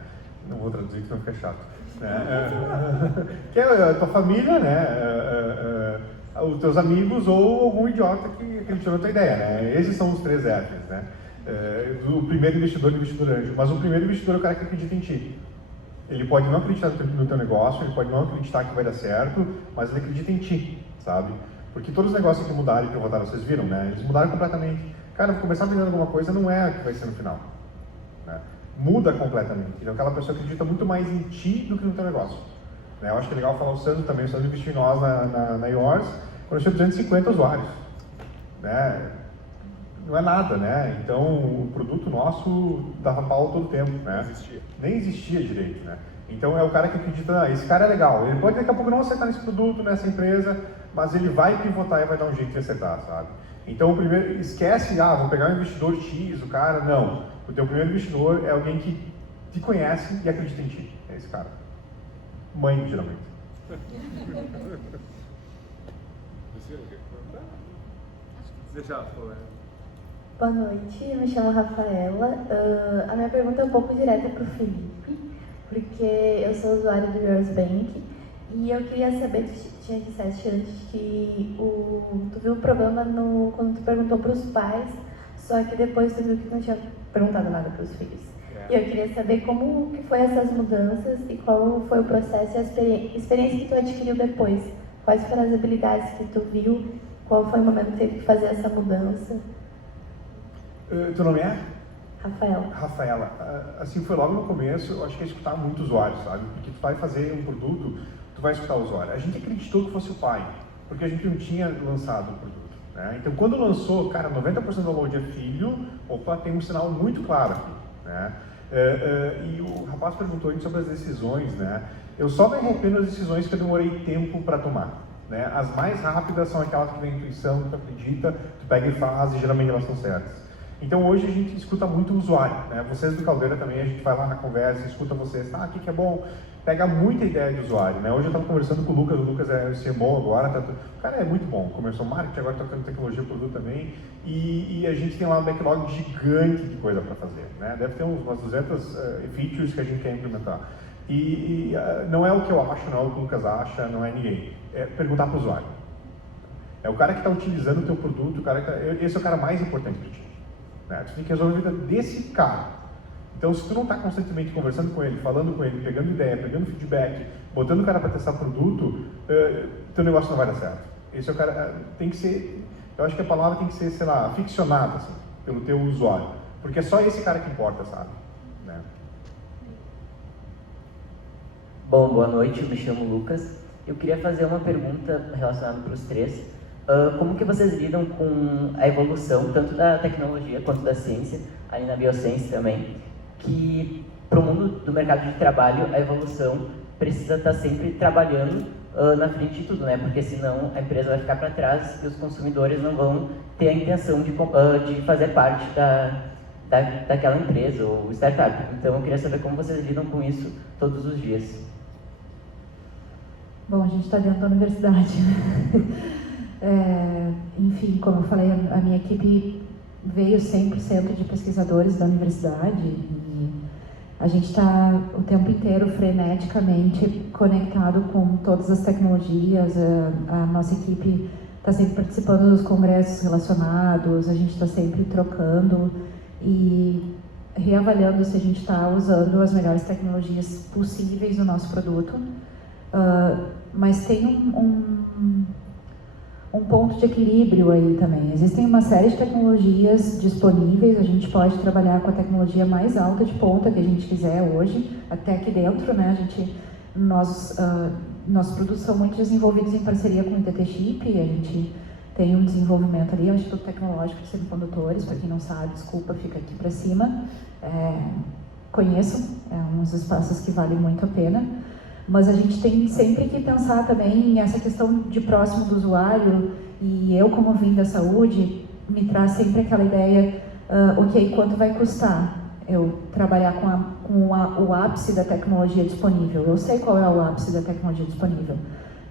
Não vou traduzir, senão fica chato. Que é a tua família, né, os teus amigos ou algum idiota que acreditou na tua ideia, né. Esses são os 3 Fs, né. O primeiro investidor e o investidor anjo. Mas o primeiro investidor é o cara que acredita em ti. Ele pode não acreditar no teu negócio, ele pode não acreditar que vai dar certo, mas ele acredita em ti, sabe? Porque todos os negócios que mudaram e que rodaram, vocês viram, né? Eles mudaram completamente. Cara, começar vendendo alguma coisa não é o que vai ser no final, né? Muda completamente. Então aquela pessoa acredita muito mais em ti do que no teu negócio, né? Eu acho que é legal falar o Sandro também. O Sandro investiu em nós na Yours quando tinha 250 usuários, né? Não é nada, né? Então o produto nosso dava pau todo o tempo, né? Nem existia direito, né? Então é o cara que acredita, esse cara é legal, ele pode daqui a pouco não acertar nesse produto, nessa empresa, mas ele vai pivotar e vai dar um jeito de acertar, sabe? Então o primeiro, esquece, vou pegar um investidor X, o cara, não. O teu primeiro investidor é alguém que te conhece e acredita em ti, é esse cara. Mãe, geralmente. Boa noite, eu me chamo Rafaela. A minha pergunta é um pouco direta para o Felipe, porque eu sou usuário do Yours Bank e eu queria saber, tu tinha disseste antes que tu viu o problema quando tu perguntou para os pais, só que depois tu viu que não tinha perguntado nada para os filhos. E eu queria saber como que foi essas mudanças e qual foi o processo e a experiência que tu adquiriu depois. Quais foram as habilidades que tu viu, qual foi o momento que teve que fazer essa mudança. Teu nome é? Rafaela. Rafaela, assim, foi logo no começo, eu acho que é escutar muito o usuário, sabe? Porque tu vai fazer um produto, tu vai escutar o usuário. A gente acreditou que fosse o pai, porque a gente não tinha lançado o produto, né? Então, quando lançou, cara, 90% do download é filho, opa, tem um sinal muito claro aqui, né? E o rapaz perguntou sobre as decisões, né? Eu só me arrependo das decisões que eu demorei tempo para tomar, né? As mais rápidas são aquelas que vem intuição, que tu acredita, tu pega e faz, e geralmente elas são certas. Então hoje a gente escuta muito o usuário, né? Vocês do Caldeira também, a gente vai lá na conversa, escuta vocês, o que é bom, pega muita ideia de usuário, né? Hoje eu estava conversando com o Lucas é o CMO agora, o cara é muito bom, começou marketing, agora está tocando tecnologia, produto também, e a gente tem lá um backlog gigante de coisa para fazer, né? Deve ter umas 200 features que a gente quer implementar. Não é o que eu acho, não é o que o Lucas acha, não é ninguém, é perguntar para o usuário. É o cara que está utilizando o teu produto, esse é o cara mais importante para ti. Né? Tu tem que resolver a vida desse cara. Então, se tu não está constantemente conversando com ele, falando com ele, pegando ideia, pegando feedback, botando o cara para testar produto, teu negócio não vai dar certo. Esse é o cara, tem que ser, eu acho que a palavra tem que ser, sei lá, aficionada assim, pelo teu usuário, porque é só esse cara que importa, sabe? Né? Bom, boa noite, eu me chamo Lucas. Eu queria fazer uma pergunta relacionada para os três. Como que vocês lidam com a evolução, tanto da tecnologia quanto da ciência, aí na Bioscience também, que para o mundo do mercado de trabalho, a evolução precisa estar sempre trabalhando na frente de tudo, né? Porque senão a empresa vai ficar para trás e os consumidores não vão ter a intenção de fazer parte daquela empresa ou startup. Então eu queria saber como vocês lidam com isso todos os dias. Bom, a gente está dentro da universidade, né? Enfim, como eu falei, a minha equipe veio 100% de pesquisadores da universidade e a gente está o tempo inteiro freneticamente conectado com todas as tecnologias. A nossa equipe está sempre participando dos congressos relacionados, a gente está sempre trocando e reavaliando se a gente está usando as melhores tecnologias possíveis no nosso produto. Mas tem um ponto de equilíbrio aí também. Existem uma série de tecnologias disponíveis, a gente pode trabalhar com a tecnologia mais alta de ponta que a gente quiser hoje, até aqui dentro, né? Nossos produtos são muito desenvolvidos em parceria com o ITT Chip, a gente tem um desenvolvimento ali, é o Instituto Tecnológico de Semicondutores, para quem não sabe, desculpa, fica aqui para cima. Conheço, uns espaços que valem muito a pena. Mas a gente tem sempre que pensar também nessa questão de próximo do usuário, e eu, como vim da saúde, me traz sempre aquela ideia, ok, quanto vai custar eu trabalhar com o ápice da tecnologia disponível? Eu sei qual é o ápice da tecnologia disponível,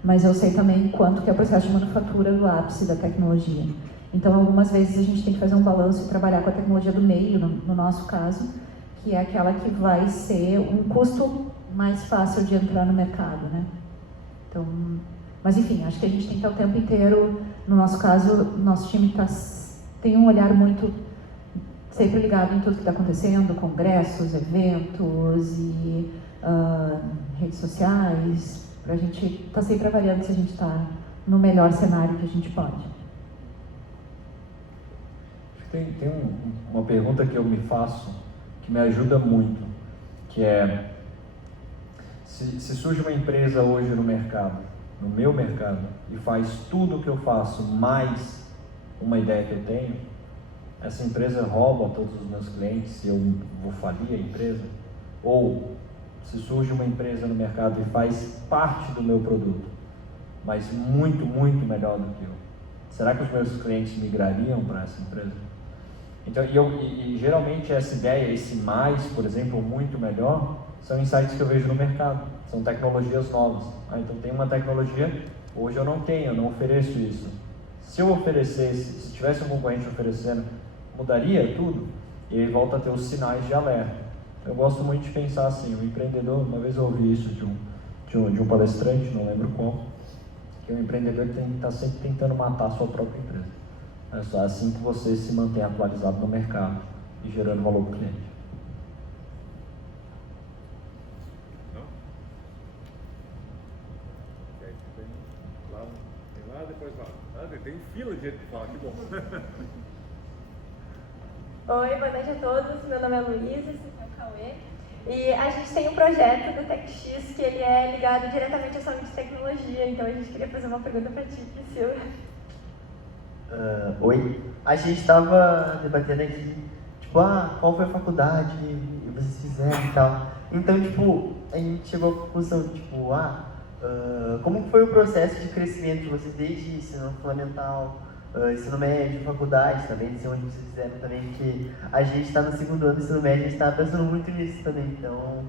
mas eu sei também quanto que é o processo de manufatura do ápice da tecnologia. Então, algumas vezes a gente tem que fazer um balanço e trabalhar com a tecnologia do meio, no nosso caso, que é aquela que vai ser um custo mais fácil de entrar no mercado, né? Então, mas enfim, acho que a gente tem que estar o tempo inteiro, no nosso caso, nosso time tem um olhar muito sempre ligado em tudo que está acontecendo, congressos, eventos e redes sociais, para a gente estar sempre avaliando se a gente está no melhor cenário que a gente pode. Tem uma pergunta que eu me faço, que me ajuda muito, que é: se surge uma empresa hoje no mercado, no meu mercado, e faz tudo o que eu faço, mais uma ideia que eu tenho, essa empresa rouba todos os meus clientes e eu vou falir a empresa? Ou, se surge uma empresa no mercado e faz parte do meu produto, mas muito, muito melhor do que eu, será que os meus clientes migrariam para essa empresa? Então, e geralmente essa ideia, esse mais, por exemplo, muito melhor, são insights que eu vejo no mercado, são tecnologias novas. Então tem uma tecnologia, hoje eu não tenho, eu não ofereço isso. Se eu oferecesse, se tivesse um concorrente oferecendo, mudaria tudo? E aí volta a ter os sinais de alerta. Eu gosto muito de pensar assim, o empreendedor, uma vez eu ouvi isso de um palestrante, não lembro qual, que o empreendedor tem que estar sempre tentando matar a sua própria empresa. É só assim que você se mantém atualizado no mercado e gerando valor para o cliente. Tem lá, depois lá. Tem fila de gente que fala, que bom. Oi, boa noite a todos. Meu nome é Luísa, esse aqui é o Cauê. E a gente tem um projeto do TechX que ele é ligado diretamente à saúde e tecnologia. Então a gente queria fazer uma pergunta para ti, Priscila. Oi. A gente estava debatendo aqui, tipo, qual foi a faculdade que vocês fizeram e tal. Então, tipo, a gente chegou à conclusão, tipo, Como que foi o processo de crescimento de vocês desde ensino fundamental, ensino médio, faculdade também, não sei onde vocês fizeram também, porque a gente está no segundo ano do ensino médio, a gente está pensando muito nisso também, então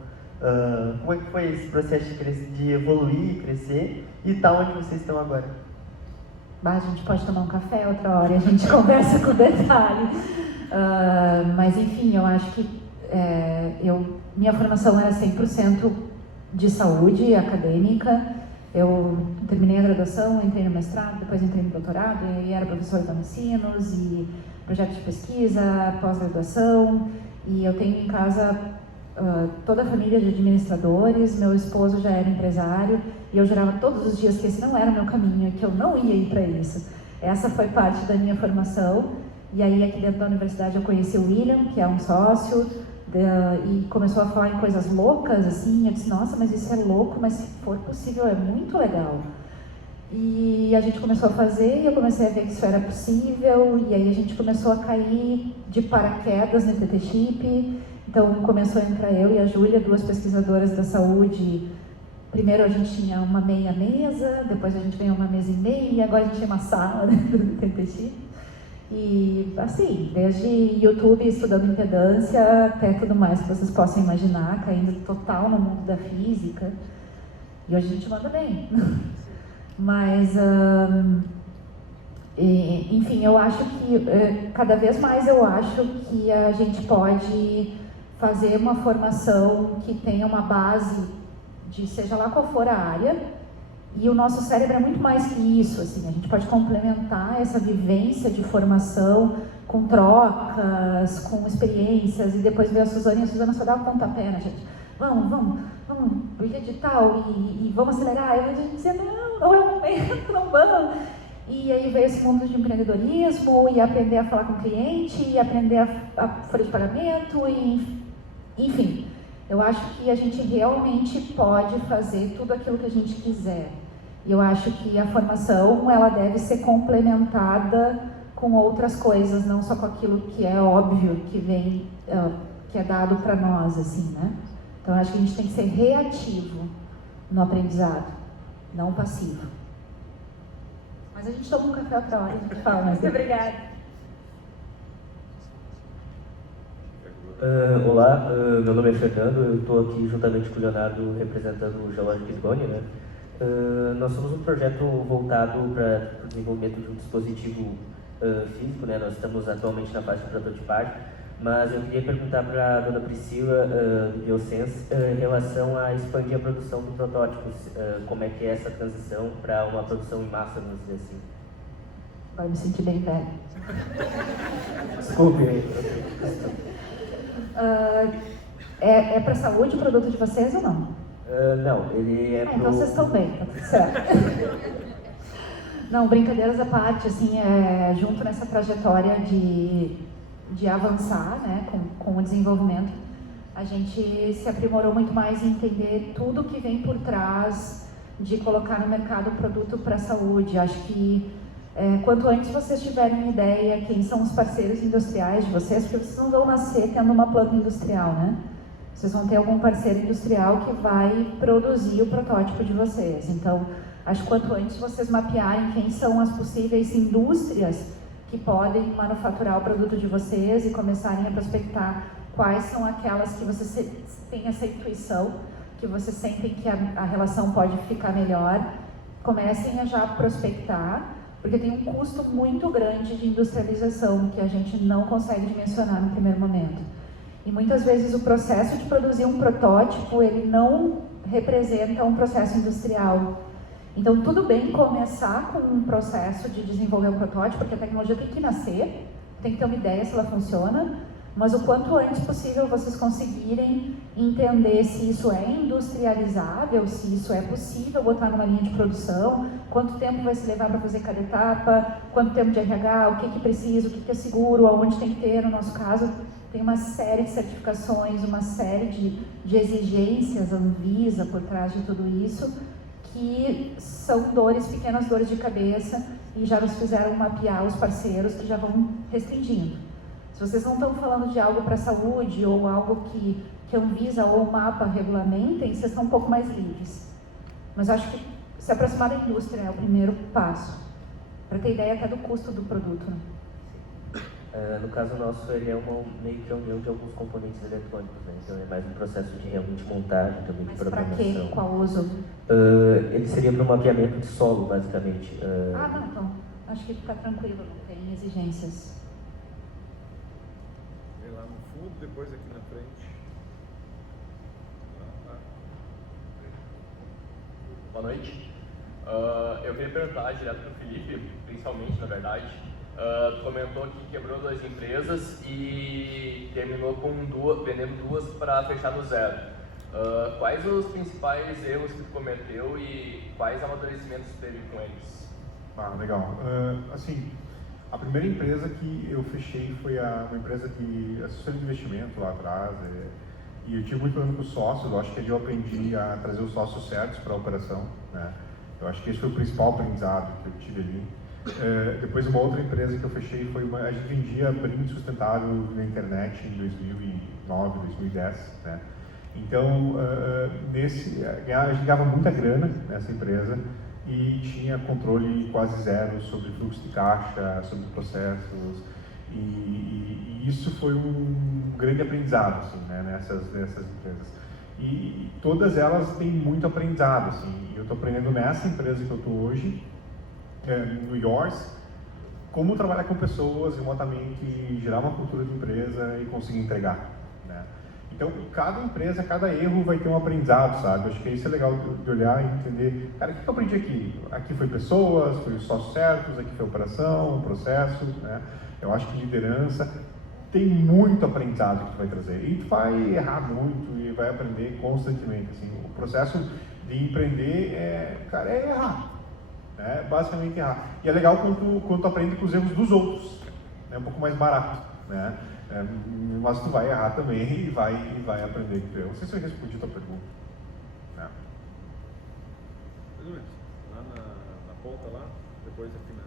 como é que foi esse processo de evoluir, crescer e tal onde vocês estão agora? A gente pode tomar um café outra hora e a gente conversa com detalhe. Mas enfim, eu acho que minha formação era 100% de saúde acadêmica. Eu terminei a graduação, entrei no mestrado, depois entrei no doutorado e era professora de Unicinos e projeto de pesquisa, pós-graduação. E eu tenho em casa toda a família de administradores, meu esposo já era empresário e eu jurava todos os dias que esse não era o meu caminho e que eu não ia ir para isso. Essa foi parte da minha formação. E aí aqui dentro da universidade eu conheci o William, que é um sócio, e começou a falar em coisas loucas, assim, eu disse, nossa, mas isso é louco, mas se for possível é muito legal. E a gente começou a fazer e eu comecei a ver que isso era possível, e aí a gente começou a cair de paraquedas no TT Chip. Então começou a entrar eu e a Júlia, duas pesquisadoras da saúde. Primeiro a gente tinha uma meia mesa, depois a gente ganhou uma mesa e meia, agora a gente tinha uma sala dentro do TT Chip. E assim, desde YouTube estudando impedância até tudo mais que vocês possam imaginar, caindo total no mundo da física. E hoje a gente manda bem. Mas, enfim, eu acho que cada vez mais eu acho que a gente pode fazer uma formação que tenha uma base de seja lá qual for a área. E o nosso cérebro é muito mais que isso, assim, a gente pode complementar essa vivência de formação com trocas, com experiências, e depois ver a Suzana só dá o pontapé na gente. Vamos, porque de tal, e vamos acelerar. E a gente dizia, não é o momento, não vamos. E aí veio esse mundo de empreendedorismo, e aprender a falar com o cliente, e aprender a folha de pagamento, e enfim. Eu acho que a gente realmente pode fazer tudo aquilo que a gente quiser. E eu acho que a formação, ela deve ser complementada com outras coisas, não só com aquilo que é óbvio, que vem, que é dado para nós, assim, né? Então, eu acho que a gente tem que ser reativo no aprendizado, não passivo. Mas a gente toma um café outra hora, a gente fala mais. Muito obrigada. Olá, meu nome é Fernando, eu estou aqui juntamente com o Leonardo representando o Geológico Lisbonne, né? Nós somos um projeto voltado para o desenvolvimento de um dispositivo físico, né? Nós estamos atualmente na fase de prototipagem, mas eu queria perguntar para a dona Priscila, do Biosense, em relação a expandir a produção de protótipos, como é que é essa transição para uma produção em massa, vamos dizer assim. Vai me sentir bem velho. Desculpe. É para saúde o produto de vocês ou não? Não, ele é então vocês estão bem, tá tudo certo. Não, brincadeiras à parte, assim, junto nessa trajetória de avançar, né, com o desenvolvimento, a gente se aprimorou muito mais em entender tudo que vem por trás de colocar no mercado um produto para a saúde. Acho que quanto antes vocês tiverem ideia quem são os parceiros industriais de vocês, porque vocês não vão nascer tendo uma planta industrial, né? Vocês vão ter algum parceiro industrial que vai produzir o protótipo de vocês. Então, acho que quanto antes vocês mapearem quem são as possíveis indústrias que podem manufaturar o produto de vocês e começarem a prospectar quais são aquelas que vocês têm essa intuição, que vocês sentem que a relação pode ficar melhor, comecem a já prospectar, porque tem um custo muito grande de industrialização que a gente não consegue dimensionar no primeiro momento. E muitas vezes o processo de produzir um protótipo, ele não representa um processo industrial. Então, tudo bem começar com um processo de desenvolver um protótipo, porque a tecnologia tem que nascer, tem que ter uma ideia se ela funciona, mas o quanto antes possível vocês conseguirem entender se isso é industrializável, se isso é possível botar numa linha de produção, quanto tempo vai se levar para fazer cada etapa, quanto tempo de RH, o que precisa, o que é seguro, aonde tem que ter, no nosso caso, tem uma série de certificações, uma série de exigências, Anvisa por trás de tudo isso, que são pequenas dores de cabeça e já nos fizeram mapear os parceiros que já vão restringindo. Se vocês não estão falando de algo para a saúde ou algo que a Anvisa ou o MAPA regulamentem, vocês estão um pouco mais livres. Mas acho que se aproximar da indústria é o primeiro passo, para ter ideia até do custo do produto. Né? No caso nosso, ele é meio que a união de alguns componentes eletrônicos, né? Então é mais um processo de realmente montagem, também de programação. Mas para quê? Qual uso? Ele seria para o mapeamento de solo, basicamente. Não, então. Acho que está tranquilo, não tem exigências. Vem lá no fundo, depois aqui na frente. Boa noite. Eu queria perguntar direto para o Felipe, principalmente, na verdade. Tu comentou que quebrou 2 empresas e terminou vendendo 2 para fechar no zero. Quais os principais erros que tu cometeu e quais amadurecimentos tu teve com eles? Legal. Assim, a primeira empresa que eu fechei foi uma empresa de assessoria de investimento lá atrás. E eu tive muito problema com os sócios. Eu acho que ali eu aprendi a trazer os sócios certos para a operação, né? Eu acho que esse foi o principal aprendizado que eu tive ali. Depois, uma outra empresa que eu fechei foi a gente vendia brinde sustentável na internet em 2009, 2010, né? Então, a gente ganhava muita grana nessa empresa e tinha controle quase zero sobre fluxo de caixa, sobre processos, e isso foi um grande aprendizado, assim, né, nessas empresas. E todas elas têm muito aprendizado, assim. Eu estou aprendendo nessa empresa que eu estou hoje, no Yours, como trabalhar com pessoas remotamente, gerar uma cultura de empresa e conseguir entregar, né? Então, cada empresa, cada erro vai ter um aprendizado, sabe? Acho que isso é legal de olhar e entender, cara, o que eu aprendi aqui? Aqui foi pessoas, foi os sócios certos, aqui foi operação, processo, né? Eu acho que liderança tem muito aprendizado que tu vai trazer. E tu vai errar muito e vai aprender constantemente, assim. O processo de empreender é errar. Basicamente errar. E é legal quando tu aprende com os erros dos outros. É um pouco mais barato, né? Mas tu vai errar também e vai aprender com o erro. Não sei se eu respondi a tua pergunta. Né? Mais ou menos. Lá na ponta lá, depois aqui na...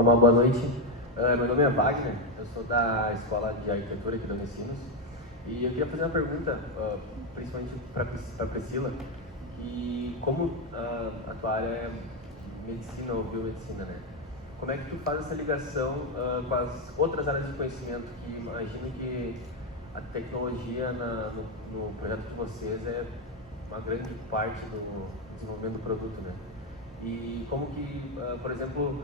Uma boa noite. Meu nome é Wagner, eu sou da Escola de Arquitetura aqui da Unicinos e eu queria fazer uma pergunta, principalmente para a Priscila, que como a tua área é medicina ou biomedicina, né? Como é que tu faz essa ligação com as outras áreas de conhecimento, que imagino que a tecnologia no projeto de vocês é uma grande parte do desenvolvimento do produto, né? E como que, por exemplo,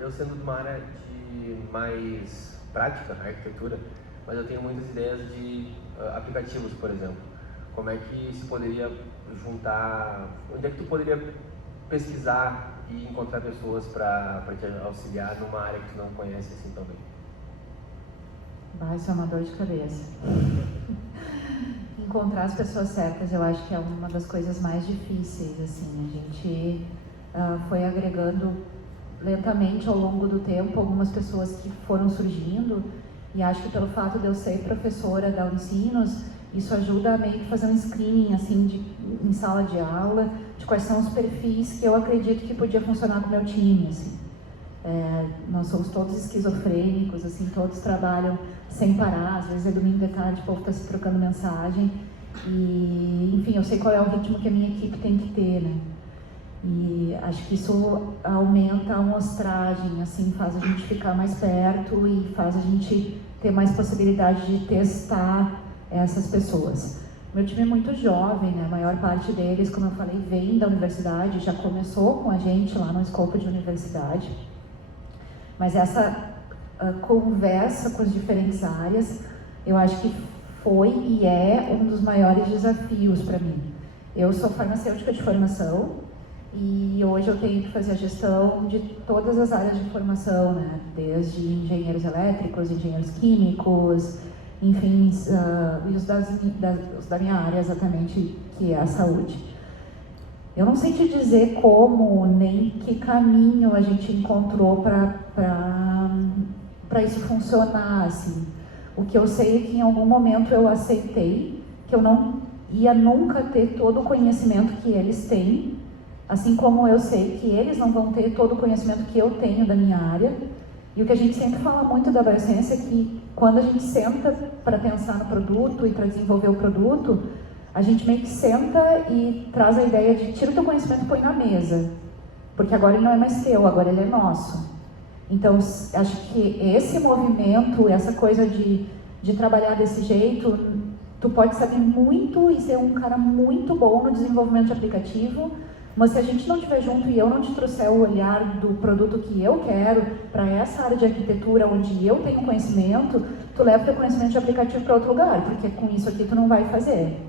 eu sendo de uma área de mais prática, arquitetura, mas eu tenho muitas ideias de aplicativos, por exemplo. Como é que se poderia juntar, onde é que tu poderia pesquisar e encontrar pessoas para te auxiliar numa área que tu não conhece assim tão bem? Isso é uma dor de cabeça. Encontrar as pessoas certas, eu acho que é uma das coisas mais difíceis, assim. A gente foi agregando lentamente ao longo do tempo algumas pessoas que foram surgindo, e acho que pelo fato de eu ser professora da Unicinos, isso ajuda a meio que fazer um screening assim em sala de aula de quais são os perfis que eu acredito que podia funcionar com o meu time, assim. Nós somos todos esquizofrênicos, assim, todos trabalham sem parar, às vezes é domingo de tarde, o povo está se trocando mensagem, e enfim, eu sei qual é o ritmo que a minha equipe tem que ter, né? E acho que isso aumenta a amostragem, assim, faz a gente ficar mais perto e faz a gente ter mais possibilidade de testar essas pessoas. Meu time é muito jovem, né? A maior parte deles, como eu falei, vem da universidade, já começou com a gente lá no escopo de universidade. Mas essa conversa com as diferentes áreas, eu acho que foi e é um dos maiores desafios para mim. Eu sou farmacêutica de formação, e hoje eu tenho que fazer a gestão de todas as áreas de formação, né? Desde engenheiros elétricos, engenheiros químicos, enfim, e os da minha área exatamente, que é a saúde. Eu não sei te dizer como, nem que caminho a gente encontrou para isso funcionar, assim. O que eu sei é que em algum momento eu aceitei que eu não ia nunca ter todo o conhecimento que eles têm, Assim como eu sei que eles não vão ter todo o conhecimento que eu tenho da minha área. E o que a gente sempre fala muito da biociência é que quando a gente senta para pensar no produto e para desenvolver o produto, a gente meio que senta e traz a ideia de tira o teu conhecimento e põe na mesa. Porque agora ele não é mais teu, agora ele é nosso. Então, acho que esse movimento, essa coisa de trabalhar desse jeito, tu pode saber muito e ser um cara muito bom no desenvolvimento de aplicativo, mas se a gente não estiver junto e eu não te trouxer o olhar do produto que eu quero para essa área de arquitetura onde eu tenho conhecimento, tu leva o teu conhecimento de aplicativo para outro lugar, porque com isso aqui tu não vai fazer.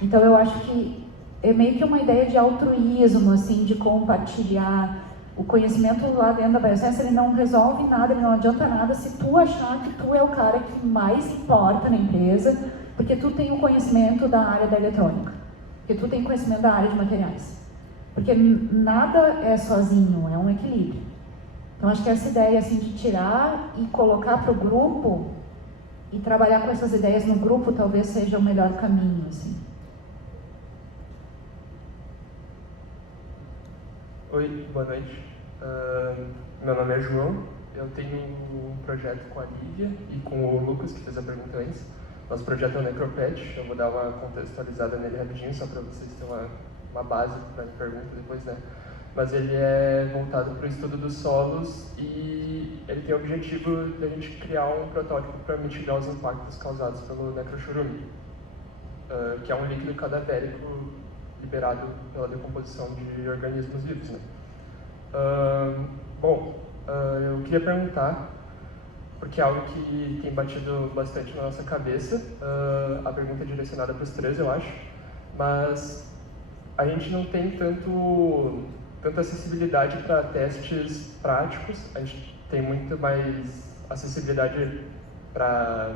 Então eu acho que é meio que uma ideia de altruísmo, assim, de compartilhar. O conhecimento lá dentro da biociência, ele não resolve nada, ele não adianta nada se tu achar que tu é o cara que mais importa na empresa, porque tu tem o conhecimento da área da eletrônica, porque tu tem o conhecimento da área de materiais. Porque nada é sozinho, é um equilíbrio. Então acho que essa ideia assim, de tirar e colocar para o grupo e trabalhar com essas ideias no grupo talvez seja o melhor caminho. Assim. Oi, boa noite. Meu nome é João, eu tenho um projeto com a Lívia e com o Lucas, que fez a pergunta antes. Nosso projeto é o Necropet, eu vou dar uma contextualizada nele rapidinho, só para vocês terem uma base para a pergunta depois, né? Mas ele é voltado para o estudo dos solos e ele tem o objetivo de a gente criar um protótipo para mitigar os impactos causados pelo necrochorume, que é um líquido cadavérico liberado pela decomposição de organismos vivos, né? Eu queria perguntar, porque é algo que tem batido bastante na nossa cabeça, a pergunta é direcionada para os três, eu acho, mas a gente não tem tanta acessibilidade para testes práticos, a gente tem muito mais acessibilidade para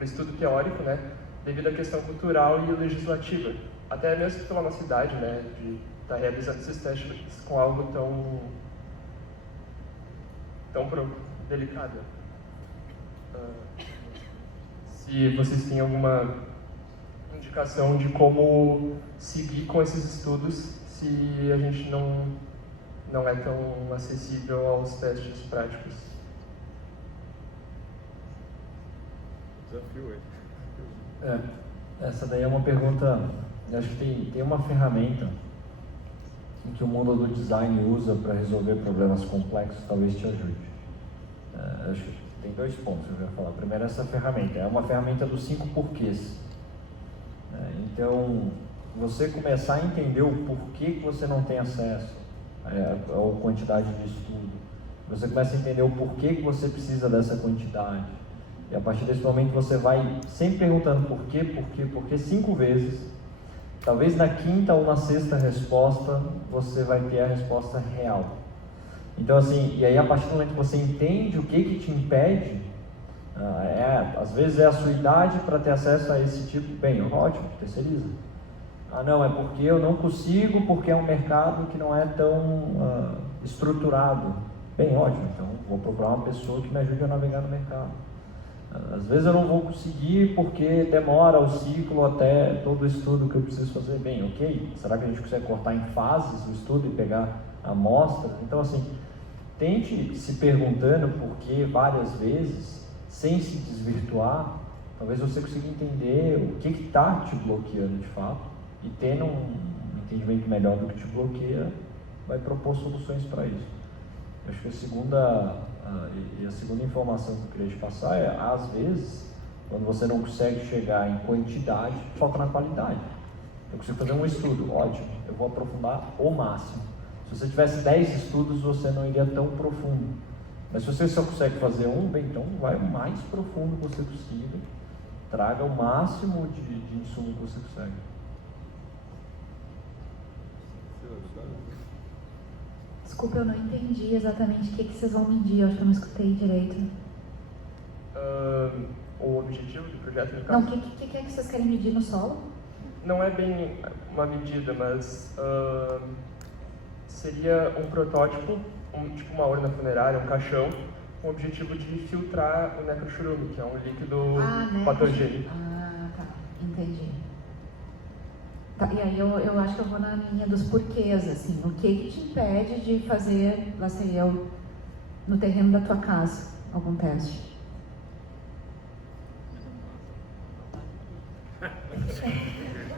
estudo teórico, né, devido à questão cultural e legislativa. Até mesmo pela nossa idade, né, de estar realizando esses testes com algo tão delicado. Se vocês têm alguma indicação de como seguir com esses estudos se a gente não é tão acessível aos testes práticos. Desafio Essa daí é uma pergunta. Eu acho que tem uma ferramenta em que o mundo do design usa para resolver problemas complexos, talvez te ajude. Acho que tem 2 pontos que eu quero falar. Primeiro, essa ferramenta é uma ferramenta dos 5 porquês. Então, você começar a entender o porquê que você não tem acesso à quantidade de estudo, você começa a entender o porquê que você precisa dessa quantidade, e a partir desse momento você vai sempre perguntando por quê 5 vezes. Talvez na 5ª ou na 6ª resposta você vai ter a resposta real. Então assim, e aí a partir do momento que você entende o que te impede, às vezes é a sua idade para ter acesso a esse tipo, bem, ótimo, terceiriza. Não, é porque eu não consigo, porque é um mercado que não é tão estruturado. Bem, ótimo, então vou procurar uma pessoa que me ajude a navegar no mercado. Às vezes eu não vou conseguir porque demora o ciclo até todo o estudo que eu preciso fazer. Bem, ok, será que a gente consegue cortar em fases o estudo e pegar amostras? Então assim, tente se perguntando por que várias vezes, sem se desvirtuar, talvez você consiga entender o que está te bloqueando de fato, e tendo um entendimento melhor do que te bloqueia, vai propor soluções para isso. Eu acho que a segunda informação que eu queria te passar é, às vezes, quando você não consegue chegar em quantidade, foca na qualidade. Eu consigo fazer um estudo, ótimo, eu vou aprofundar o máximo. Se você tivesse 10 estudos, você não iria tão profundo. Mas se você só consegue fazer um, bem, então vai o mais profundo que você consiga, traga o máximo de insumo que você consegue. Desculpa, eu não entendi exatamente o que vocês vão medir, eu acho que eu não escutei direito. O objetivo do projeto, no caso? Não, o que é que vocês querem medir no solo? Não é bem uma medida, mas seria um protótipo, tipo uma urna funerária, um caixão, com o objetivo de filtrar o necrochorume, que é um líquido patogênico. Ah, tá, entendi. Tá, e aí eu acho que eu vou na linha dos porquês, assim. O que te impede de fazer, lá sei eu, no terreno da tua casa, algum teste?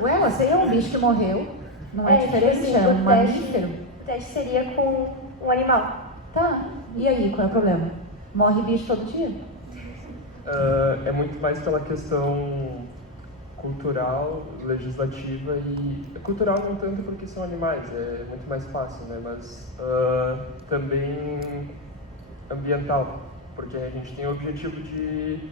Ué, lá sei eu, um bicho que morreu, não é diferente, é um mamífero. O teste seria com um animal. Tá, e aí, qual é o problema? Morre bicho todo dia? É muito mais pela questão cultural, legislativa e... Cultural não tanto porque são animais, é muito mais fácil, né? Mas também ambiental, porque a gente tem o objetivo de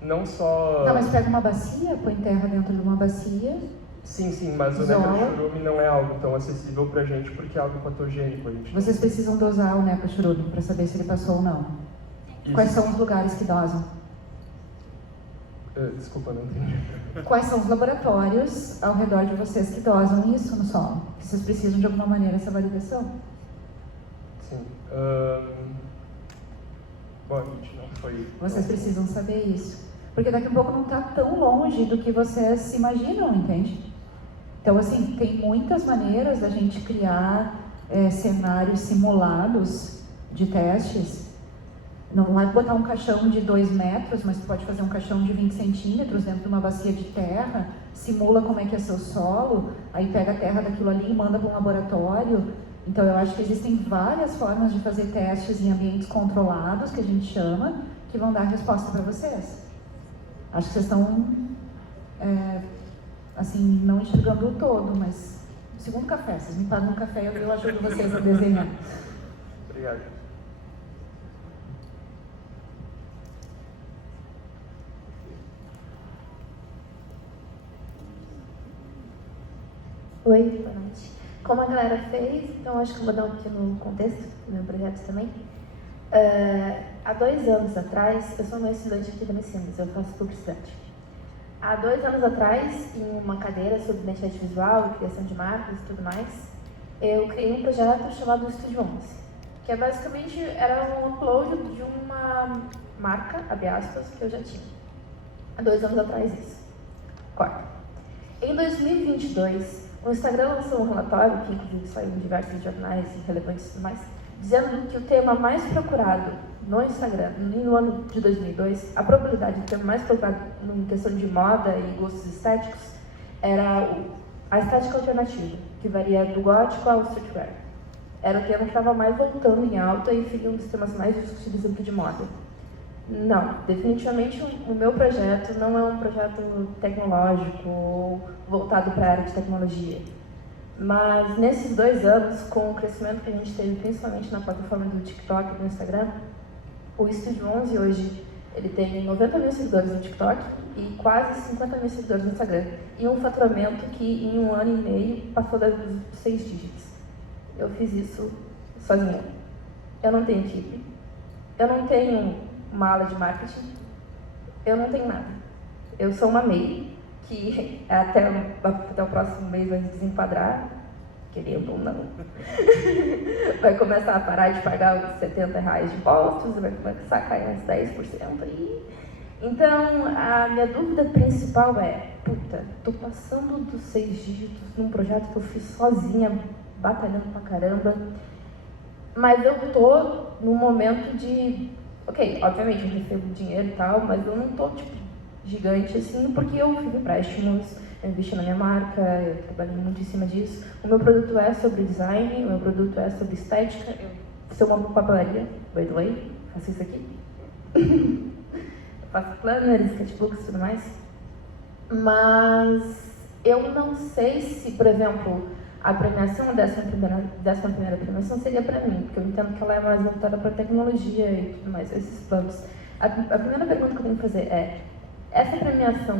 não só... Não, mas pega uma bacia, põe terra dentro de uma bacia... Sim, mas o necrochurume não é algo tão acessível pra gente porque é algo patogênico. Vocês precisam dosar o necrochurume para saber se ele passou ou não. Isso. Quais são os lugares que dosam? Desculpa, não entendi. Quais são os laboratórios ao redor de vocês que dosam isso no solo? Que vocês precisam de alguma maneira essa validação? Sim. Bom, a gente não foi... Vocês precisam saber isso. Porque daqui a pouco não está tão longe do que vocês se imaginam, entende? Então, assim, tem muitas maneiras da gente criar cenários simulados de testes. Não vai botar um caixão de 2 metros, mas tu pode fazer um caixão de 20 centímetros dentro de uma bacia de terra, simula como é que é seu solo, aí pega a terra daquilo ali e manda para um laboratório. Então, eu acho que existem várias formas de fazer testes em ambientes controlados, que a gente chama, que vão dar resposta para vocês. Acho que vocês estão, assim, não enxergando o todo, mas segundo café, vocês me pagam um café e eu ajudo vocês a desenhar. Obrigado. Oi, boa noite. Como a galera fez, então acho que eu vou dar um pequeno contexto do meu projeto também. Há 2 anos atrás, eu sou uma estudante aqui da Unicinos, eu faço publicidade. Há 2 anos atrás, em uma cadeira sobre identidade visual e criação de marcas e tudo mais, eu criei um projeto chamado Estúdio 11, que basicamente era um upload de uma marca, abre aspas, que eu já tinha. Há 2 anos atrás isso. Corta. Em 2022, o Instagram lançou um relatório, que inclusive saiu em diversos jornais relevantes e tudo mais, dizendo que o tema mais procurado no Instagram, no ano de 2002, a probabilidade de tema mais procurado em questão de moda e gostos estéticos era a estética alternativa, que varia do gótico ao streetwear. Era o tema que estava mais voltando em alta e seria um dos temas mais discutidos dentro de moda. Não, definitivamente o meu projeto não é um projeto tecnológico ou voltado para a área de tecnologia. Mas nesses 2 anos, com o crescimento que a gente teve, principalmente na plataforma do TikTok e do Instagram, o Estúdio 11 hoje ele tem 90 mil seguidores no TikTok e quase 50 mil seguidores no Instagram. E um faturamento que em 1 ano e meio passou dos 6 dígitos. Eu fiz isso sozinha. Eu não tenho equipe, eu não tenho uma ala de marketing, eu não tenho nada. Eu sou uma MEI que até o próximo mês vai se desenquadrar, querendo ou não. Vai começar a parar de pagar os R$70 de impostos, vai começar a cair uns 10% aí. Então, a minha dúvida principal é, tô passando dos 6 dígitos num projeto que eu fiz sozinha, batalhando pra caramba, mas eu tô num momento de, ok, obviamente eu recebo dinheiro e tal, mas eu não tô, gigante assim, porque eu fiz empréstimos, eu investi na minha marca, eu trabalhei muito em cima disso. O meu produto é sobre design, o meu produto é sobre estética. Eu sou uma papelaria, by the way, faço isso aqui. Eu faço planners, sketchbooks e tudo mais. Mas eu não sei se, por exemplo, a premiação, a 11ª premiação seria para mim, porque eu entendo que ela é mais voltada para tecnologia e tudo mais, esses planos. A primeira pergunta que eu tenho que fazer é, essa premiação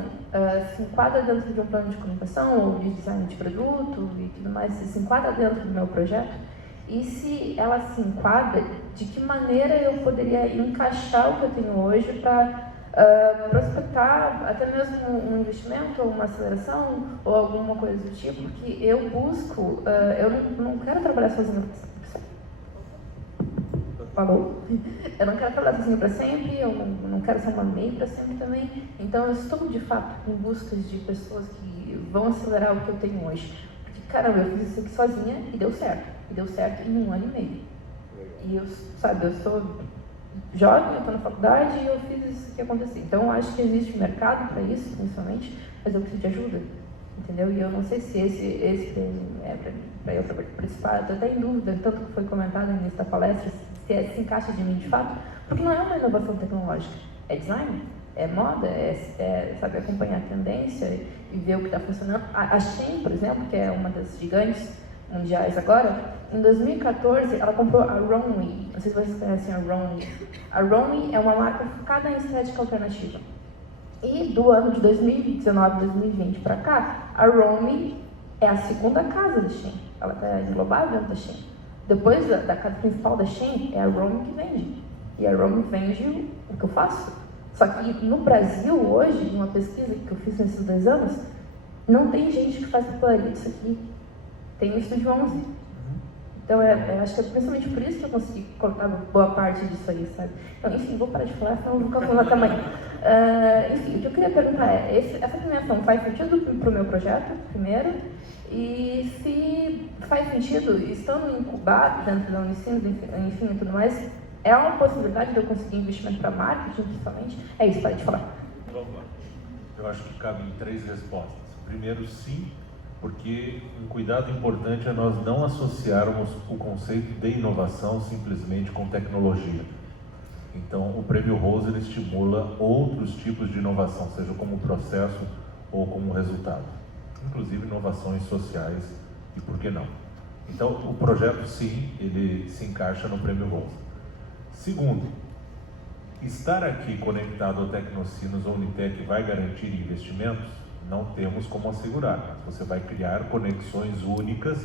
se enquadra dentro de um plano de comunicação ou de design de produto e tudo mais, se enquadra dentro do meu projeto? E se ela se enquadra, de que maneira eu poderia encaixar o que eu tenho hoje para prospectar até mesmo um investimento ou uma aceleração ou alguma coisa do tipo, porque eu busco, eu não quero trabalhar sozinha para sempre. Falou? Eu não quero trabalhar sozinha para sempre, eu não quero ser uma MEI para sempre também. Então eu estou de fato em busca de pessoas que que vão acelerar o que eu tenho hoje. Porque, caramba, eu fiz isso aqui sozinha e deu certo. E deu certo em 1 ano e meio. E eu sou jovem, eu estou na faculdade e eu fiz isso que acontecer. Então, eu acho que existe mercado para isso, principalmente, mas eu preciso de ajuda, entendeu? E eu não sei se esse é para eu participar, estou até em dúvida, tanto que foi comentado no início da palestra, se encaixa de mim de fato, porque não é uma inovação tecnológica, é design, é moda, sabe, acompanhar a tendência e ver o que está funcionando. A Shein, por exemplo, que é uma das gigantes mundiais agora, em 2014 ela comprou a Romwe. Não sei se vocês conhecem a Romwe. A Romwe é uma marca focada em estética alternativa. E do ano de 2019, 2020 para cá, a Romwe é a segunda casa da Shein. Ela está englobada dentro da Shein. Depois da casa principal da Shein, é a Romwe que vende. E a Romwe vende o que eu faço. Só que no Brasil, hoje, numa pesquisa que eu fiz nesses 2 anos, não tem gente que faz papelaria disso aqui. Tem o Estúdio 11. Então, acho que é principalmente por isso que eu consegui cortar boa parte disso aí, sabe? Então, enfim, vou parar de falar, senão eu vou ficar falando até amanhã. Enfim, o que eu queria perguntar é, essa premiação faz sentido para o meu projeto, primeiro? E se faz sentido, estando incubado dentro da Unicinos, enfim, e tudo mais, é uma possibilidade de eu conseguir investimento para marketing, principalmente? É isso, parei de falar. Vamos lá. Eu acho que cabem 3 respostas. Primeiro, sim, porque um cuidado importante é nós não associarmos o conceito de inovação simplesmente com tecnologia. Então, o Prêmio Rose ele estimula outros tipos de inovação, seja como processo ou como resultado, inclusive inovações sociais e por que não. Então, o projeto, sim, ele se encaixa no Prêmio Rose. Segundo, estar aqui conectado ao Tecnocinos ou Unitec vai garantir investimentos? Não temos como assegurar, mas você vai criar conexões únicas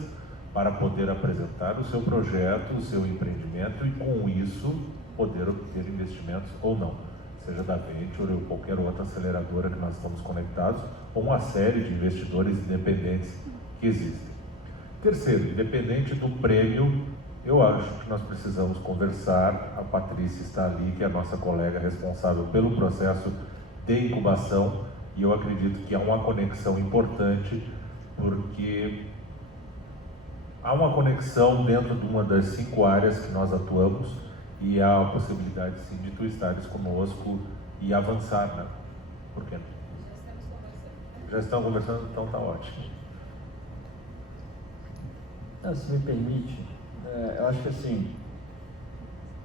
para poder apresentar o seu projeto, o seu empreendimento e com isso poder obter investimentos ou não, seja da Venture ou qualquer outra aceleradora que nós estamos conectados, ou uma série de investidores independentes que existem. Terceiro, independente do prêmio, eu acho que nós precisamos conversar. A Patrícia está ali, que é a nossa colega responsável pelo processo de incubação, e eu acredito que há uma conexão importante, porque há uma conexão dentro de uma das 5 áreas que nós atuamos, e há a possibilidade, sim, de tu estares conosco e avançar, né? Por que não? Já estão conversando, então está ótimo. Se me permite, eu acho que assim,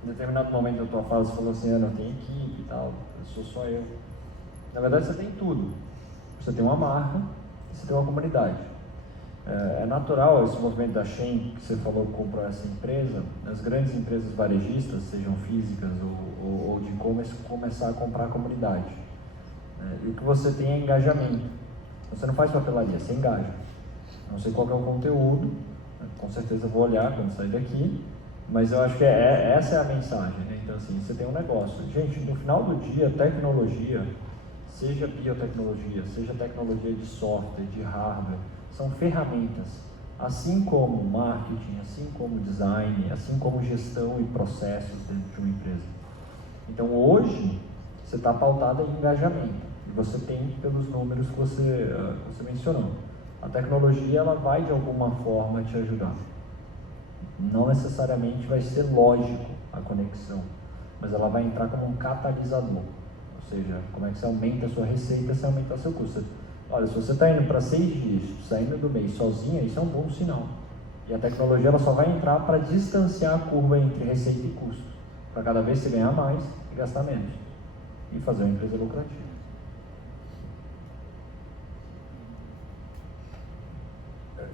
em determinado momento da tua fala, você falou assim, não tem equipe e tal, eu sou só eu. Na verdade, você tem tudo. Você tem uma marca e você tem uma comunidade. É natural esse movimento da Shein, que você falou que comprou essa empresa, as grandes empresas varejistas, sejam físicas ou de e-commerce, começar a comprar a comunidade. E o que você tem é engajamento. Você não faz papelaria, você engaja. Não sei qual é o conteúdo, com certeza eu vou olhar quando sair daqui, mas eu acho que essa é a mensagem, né? Então assim, você tem um negócio. Gente, no final do dia, tecnologia, seja biotecnologia, seja tecnologia de software, de hardware, são ferramentas, assim como marketing, assim como design, assim como gestão e processos dentro de uma empresa. Então hoje, você está pautado em engajamento, e você tem pelos números que você mencionou. A tecnologia ela vai de alguma forma te ajudar. Não necessariamente vai ser lógico a conexão, mas ela vai entrar como um catalisador. Ou seja, como é que você aumenta a sua receita, você aumenta o seu custo. Olha, se você está indo para 6 dígitos, saindo do mês sozinha, isso é um bom sinal. E a tecnologia ela só vai entrar para distanciar a curva entre receita e custo, para cada vez você ganhar mais e gastar menos, e fazer uma empresa lucrativa.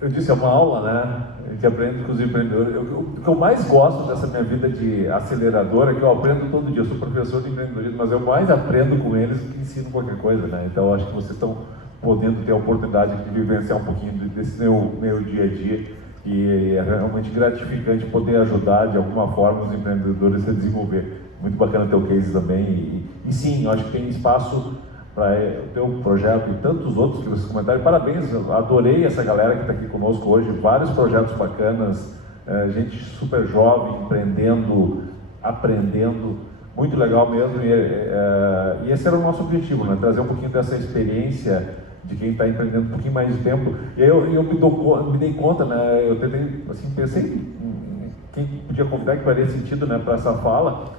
Eu disse, é uma aula, né? A gente aprende com os empreendedores. O que eu mais gosto dessa minha vida de aceleradora é que eu aprendo todo dia. Eu sou professor de empreendedorismo, mas eu mais aprendo com eles do que ensino qualquer coisa, né? Então, eu acho que vocês estão podendo ter a oportunidade de vivenciar um pouquinho desse meu dia a dia. E é realmente gratificante poder ajudar, de alguma forma, os empreendedores a desenvolver. Muito bacana ter o case também. E sim, eu acho que tem espaço para o teu projeto e tantos outros que vocês comentaram. Parabéns, eu adorei essa galera que está aqui conosco hoje, vários projetos bacanas, gente super jovem, empreendendo, aprendendo. muito legal mesmo, e esse era o nosso objetivo, né? Trazer um pouquinho dessa experiência de quem está empreendendo um pouquinho mais de tempo. E aí eu me dei conta, né? Eu tentei, assim, pensei em quem podia convidar que faria sentido, né, para essa fala,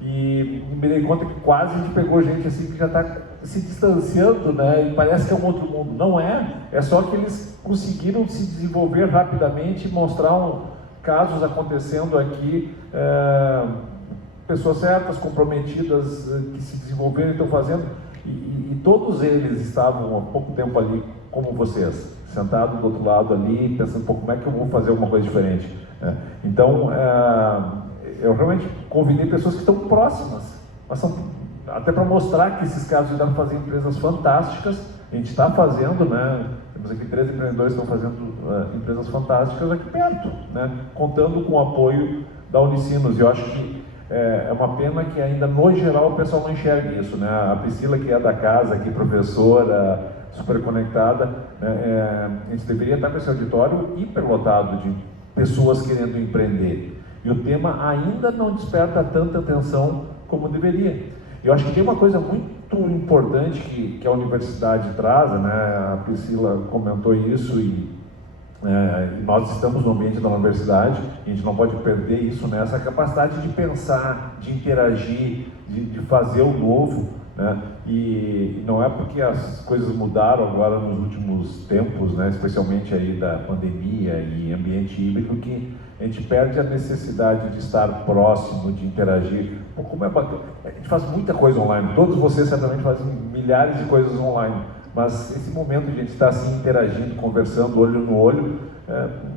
e me dei conta que quase a gente pegou gente assim que já está se distanciando, né? E parece que é um outro mundo. Não é, é só que eles conseguiram se desenvolver rapidamente, mostrar casos acontecendo aqui, pessoas certas, comprometidas, que se desenvolveram e estão fazendo, e todos eles estavam há pouco tempo ali, como vocês, sentados do outro lado ali, pensando, pô, como é que eu vou fazer alguma coisa diferente? Então, eu realmente convidei pessoas que estão próximas, mas são, até para mostrar que esses casos dá para fazer empresas fantásticas. A gente está fazendo, né? Temos aqui 3 empreendedores que estão fazendo empresas fantásticas aqui perto, né? Contando com o apoio da Unicinos. E eu acho que é uma pena que ainda, no geral, o pessoal não enxergue isso, né? A Priscila, que é da casa, aqui, professora, super conectada, né? A gente deveria estar com esse auditório hiperlotado de pessoas querendo empreender. E o tema ainda não desperta tanta atenção como deveria. Eu acho que tem uma coisa muito importante que a universidade traz, né? A Priscila comentou isso e nós estamos no ambiente da universidade, a gente não pode perder isso, né? Essa capacidade de pensar, de interagir, de fazer o novo, né? E não é porque as coisas mudaram agora nos últimos tempos, né? Especialmente aí da pandemia e ambiente híbrido, que a gente perde a necessidade de estar próximo, de interagir. Pô, como é bacana. A gente faz muita coisa online, todos vocês certamente fazem milhares de coisas online, mas esse momento de a gente estar assim interagindo, conversando, olho no olho,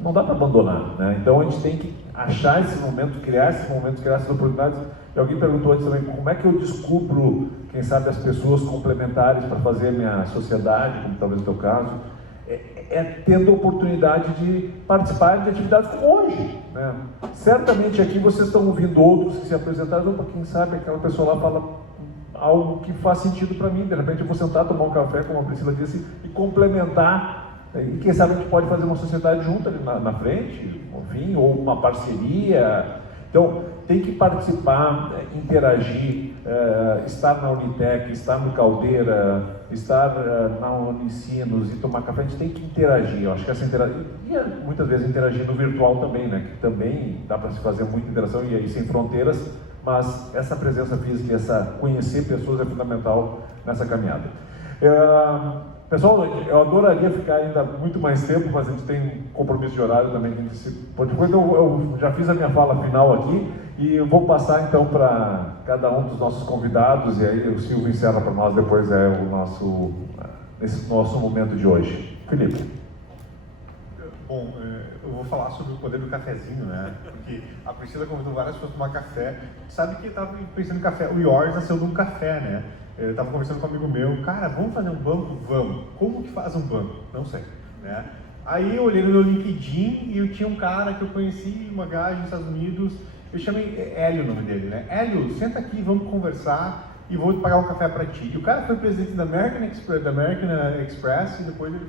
não dá para abandonar, né? Então a gente tem que achar esse momento, criar esse momento, criar essas oportunidades. E alguém perguntou antes também, como é que eu descubro, quem sabe, as pessoas complementares para fazer a minha sociedade, como talvez o teu caso? Tendo a oportunidade de participar de atividades como hoje, né? Certamente aqui vocês estão ouvindo outros que se apresentaram, para quem sabe aquela pessoa lá fala algo que faz sentido para mim, de repente eu vou sentar, tomar um café, como a Priscila disse, e complementar, e quem sabe a gente pode fazer uma sociedade junto ali na frente, enfim, ou uma parceria. Então, tem que participar, interagir, estar na Unitec, estar no Caldeira, estar na Unicinos e tomar café. A gente tem que interagir. Eu acho que essa interação, e muitas vezes interagir no virtual também, né? Que também dá para se fazer muita interação e aí sem fronteiras, mas essa presença física e essa conhecer pessoas é fundamental nessa caminhada. Pessoal, eu adoraria ficar ainda muito mais tempo, mas a gente tem um compromisso de horário também. Então eu já fiz a minha fala final aqui e eu vou passar então para cada um dos nossos convidados, e aí o Silvio encerra para nós depois esse nosso momento de hoje. Felipe. Bom, eu vou falar sobre o poder do cafezinho, né? Porque a Priscila convidou várias pessoas a tomar café. Sabe que eu estava pensando em café, o Yours nasceu de um café, né? Eu estava conversando com um amigo meu, cara, vamos fazer um banco? Vamos. Como que faz um banco? Não sei, né? Aí eu olhei no meu LinkedIn e eu tinha um cara que eu conheci, uma viagem nos Estados Unidos, eu chamei Hélio, o nome dele, né? Hélio, senta aqui, vamos conversar e vou te pagar um café para ti. E o cara foi presidente da American Express e depois ele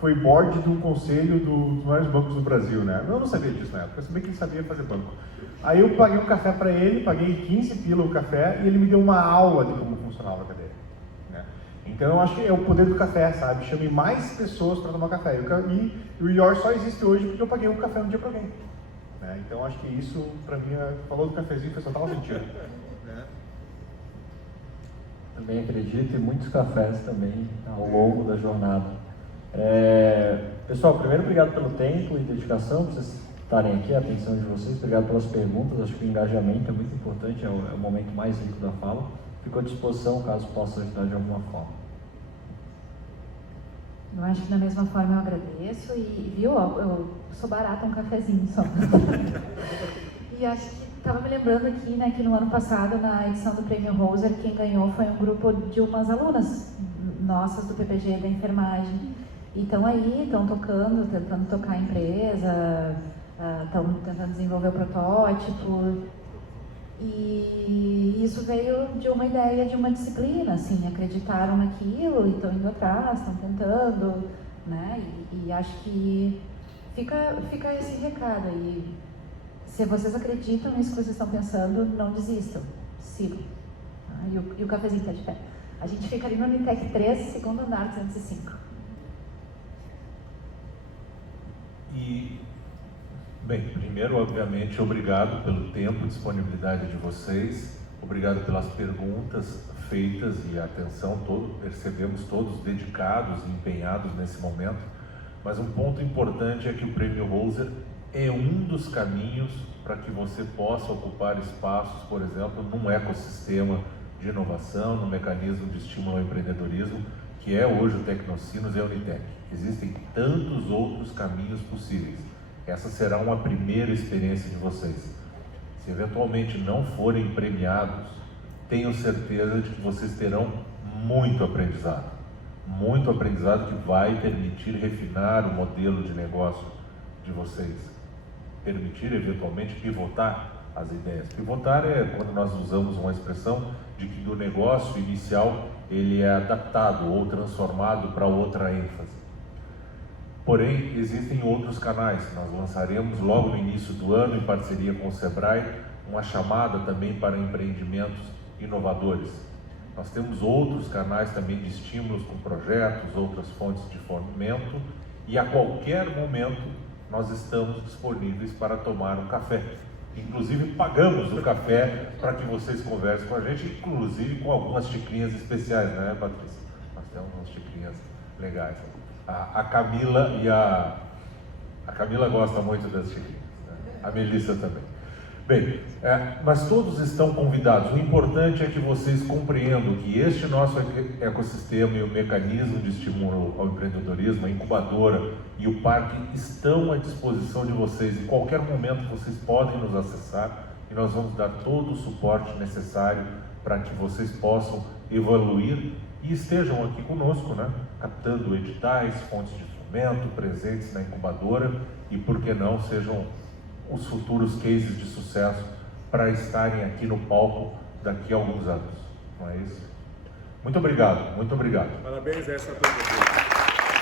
foi board de um conselho dos maiores bancos do Brasil, né? Eu não sabia disso na época, eu sabia que ele sabia fazer banco. Aí eu paguei um café para ele, paguei 15 pila o café e ele me deu uma aula de como funcionava a cadeia, né? Então eu acho que é o poder do café, sabe? Chame mais pessoas para tomar café. E o Yours só existe hoje porque eu paguei um café um dia para alguém, né? Então eu acho que isso, para mim, falou do cafezinho, fez total sentido, né? Também acredito, e muitos cafés também ao longo da jornada. Pessoal, primeiro, obrigado pelo tempo e dedicação, por vocês estarem aqui, a atenção de vocês, obrigado pelas perguntas. Acho que o engajamento é muito importante, é o momento mais rico da fala. Fico à disposição caso possa ajudar de alguma forma. Eu acho que da mesma forma eu agradeço e viu, eu sou barata um cafezinho só. E acho que estava me lembrando aqui, né, que no ano passado, na edição do Prêmio Roser, quem ganhou foi um grupo de umas alunas nossas do PPG da enfermagem. E estão aí, estão tocando, tentando tocar a empresa, estão tentando desenvolver o protótipo. E isso veio de uma ideia de uma disciplina, assim, acreditaram naquilo e estão indo atrás, estão tentando, né? E acho que fica esse recado aí. Se vocês acreditam nisso que vocês estão pensando, não desistam. Sigam. Tá? E o cafezinho está de pé. A gente fica ali no Unitec 3, segundo andar, 205. E, bem, primeiro, obviamente, obrigado pelo tempo e disponibilidade de vocês, obrigado pelas perguntas feitas e a atenção, percebemos todos dedicados e empenhados nesse momento, mas um ponto importante é que o Prêmio Roser é um dos caminhos para que você possa ocupar espaços, por exemplo, num ecossistema de inovação, no mecanismo de estímulo ao empreendedorismo, que é hoje o Tecnocinos e a Unitec. Existem tantos outros caminhos possíveis. Essa será uma primeira experiência de vocês. Se eventualmente não forem premiados, tenho certeza de que vocês terão muito aprendizado que vai permitir refinar o modelo de negócio de vocês, permitir eventualmente pivotar as ideias. Pivotar é quando nós usamos uma expressão de que do negócio inicial ele é adaptado ou transformado para outra ênfase. Porém, existem outros canais. Nós lançaremos logo no início do ano, em parceria com o Sebrae, uma chamada também para empreendimentos inovadores. Nós temos outros canais também de estímulos com projetos, outras fontes de fomento, e a qualquer momento nós estamos disponíveis para tomar um café. Inclusive pagamos o café para que vocês conversem com a gente, inclusive com algumas xicrinhas especiais, né, Patrícia? Nós temos umas xicrinhas legais. A Camila a Camila gosta muito das xicrinhas, né? A Melissa também. Bem, mas todos estão convidados. O importante é que vocês compreendam que este nosso ecossistema e o mecanismo de estímulo ao empreendedorismo, a incubadora e o parque estão à disposição de vocês. Em qualquer momento vocês podem nos acessar e nós vamos dar todo o suporte necessário para que vocês possam evoluir e estejam aqui conosco, né? Captando editais, fontes de fomento, presentes na incubadora e, por que não, sejam os futuros cases de sucesso para estarem aqui no palco daqui a alguns anos. Não é isso? Muito obrigado, muito obrigado. Parabéns a essa turma.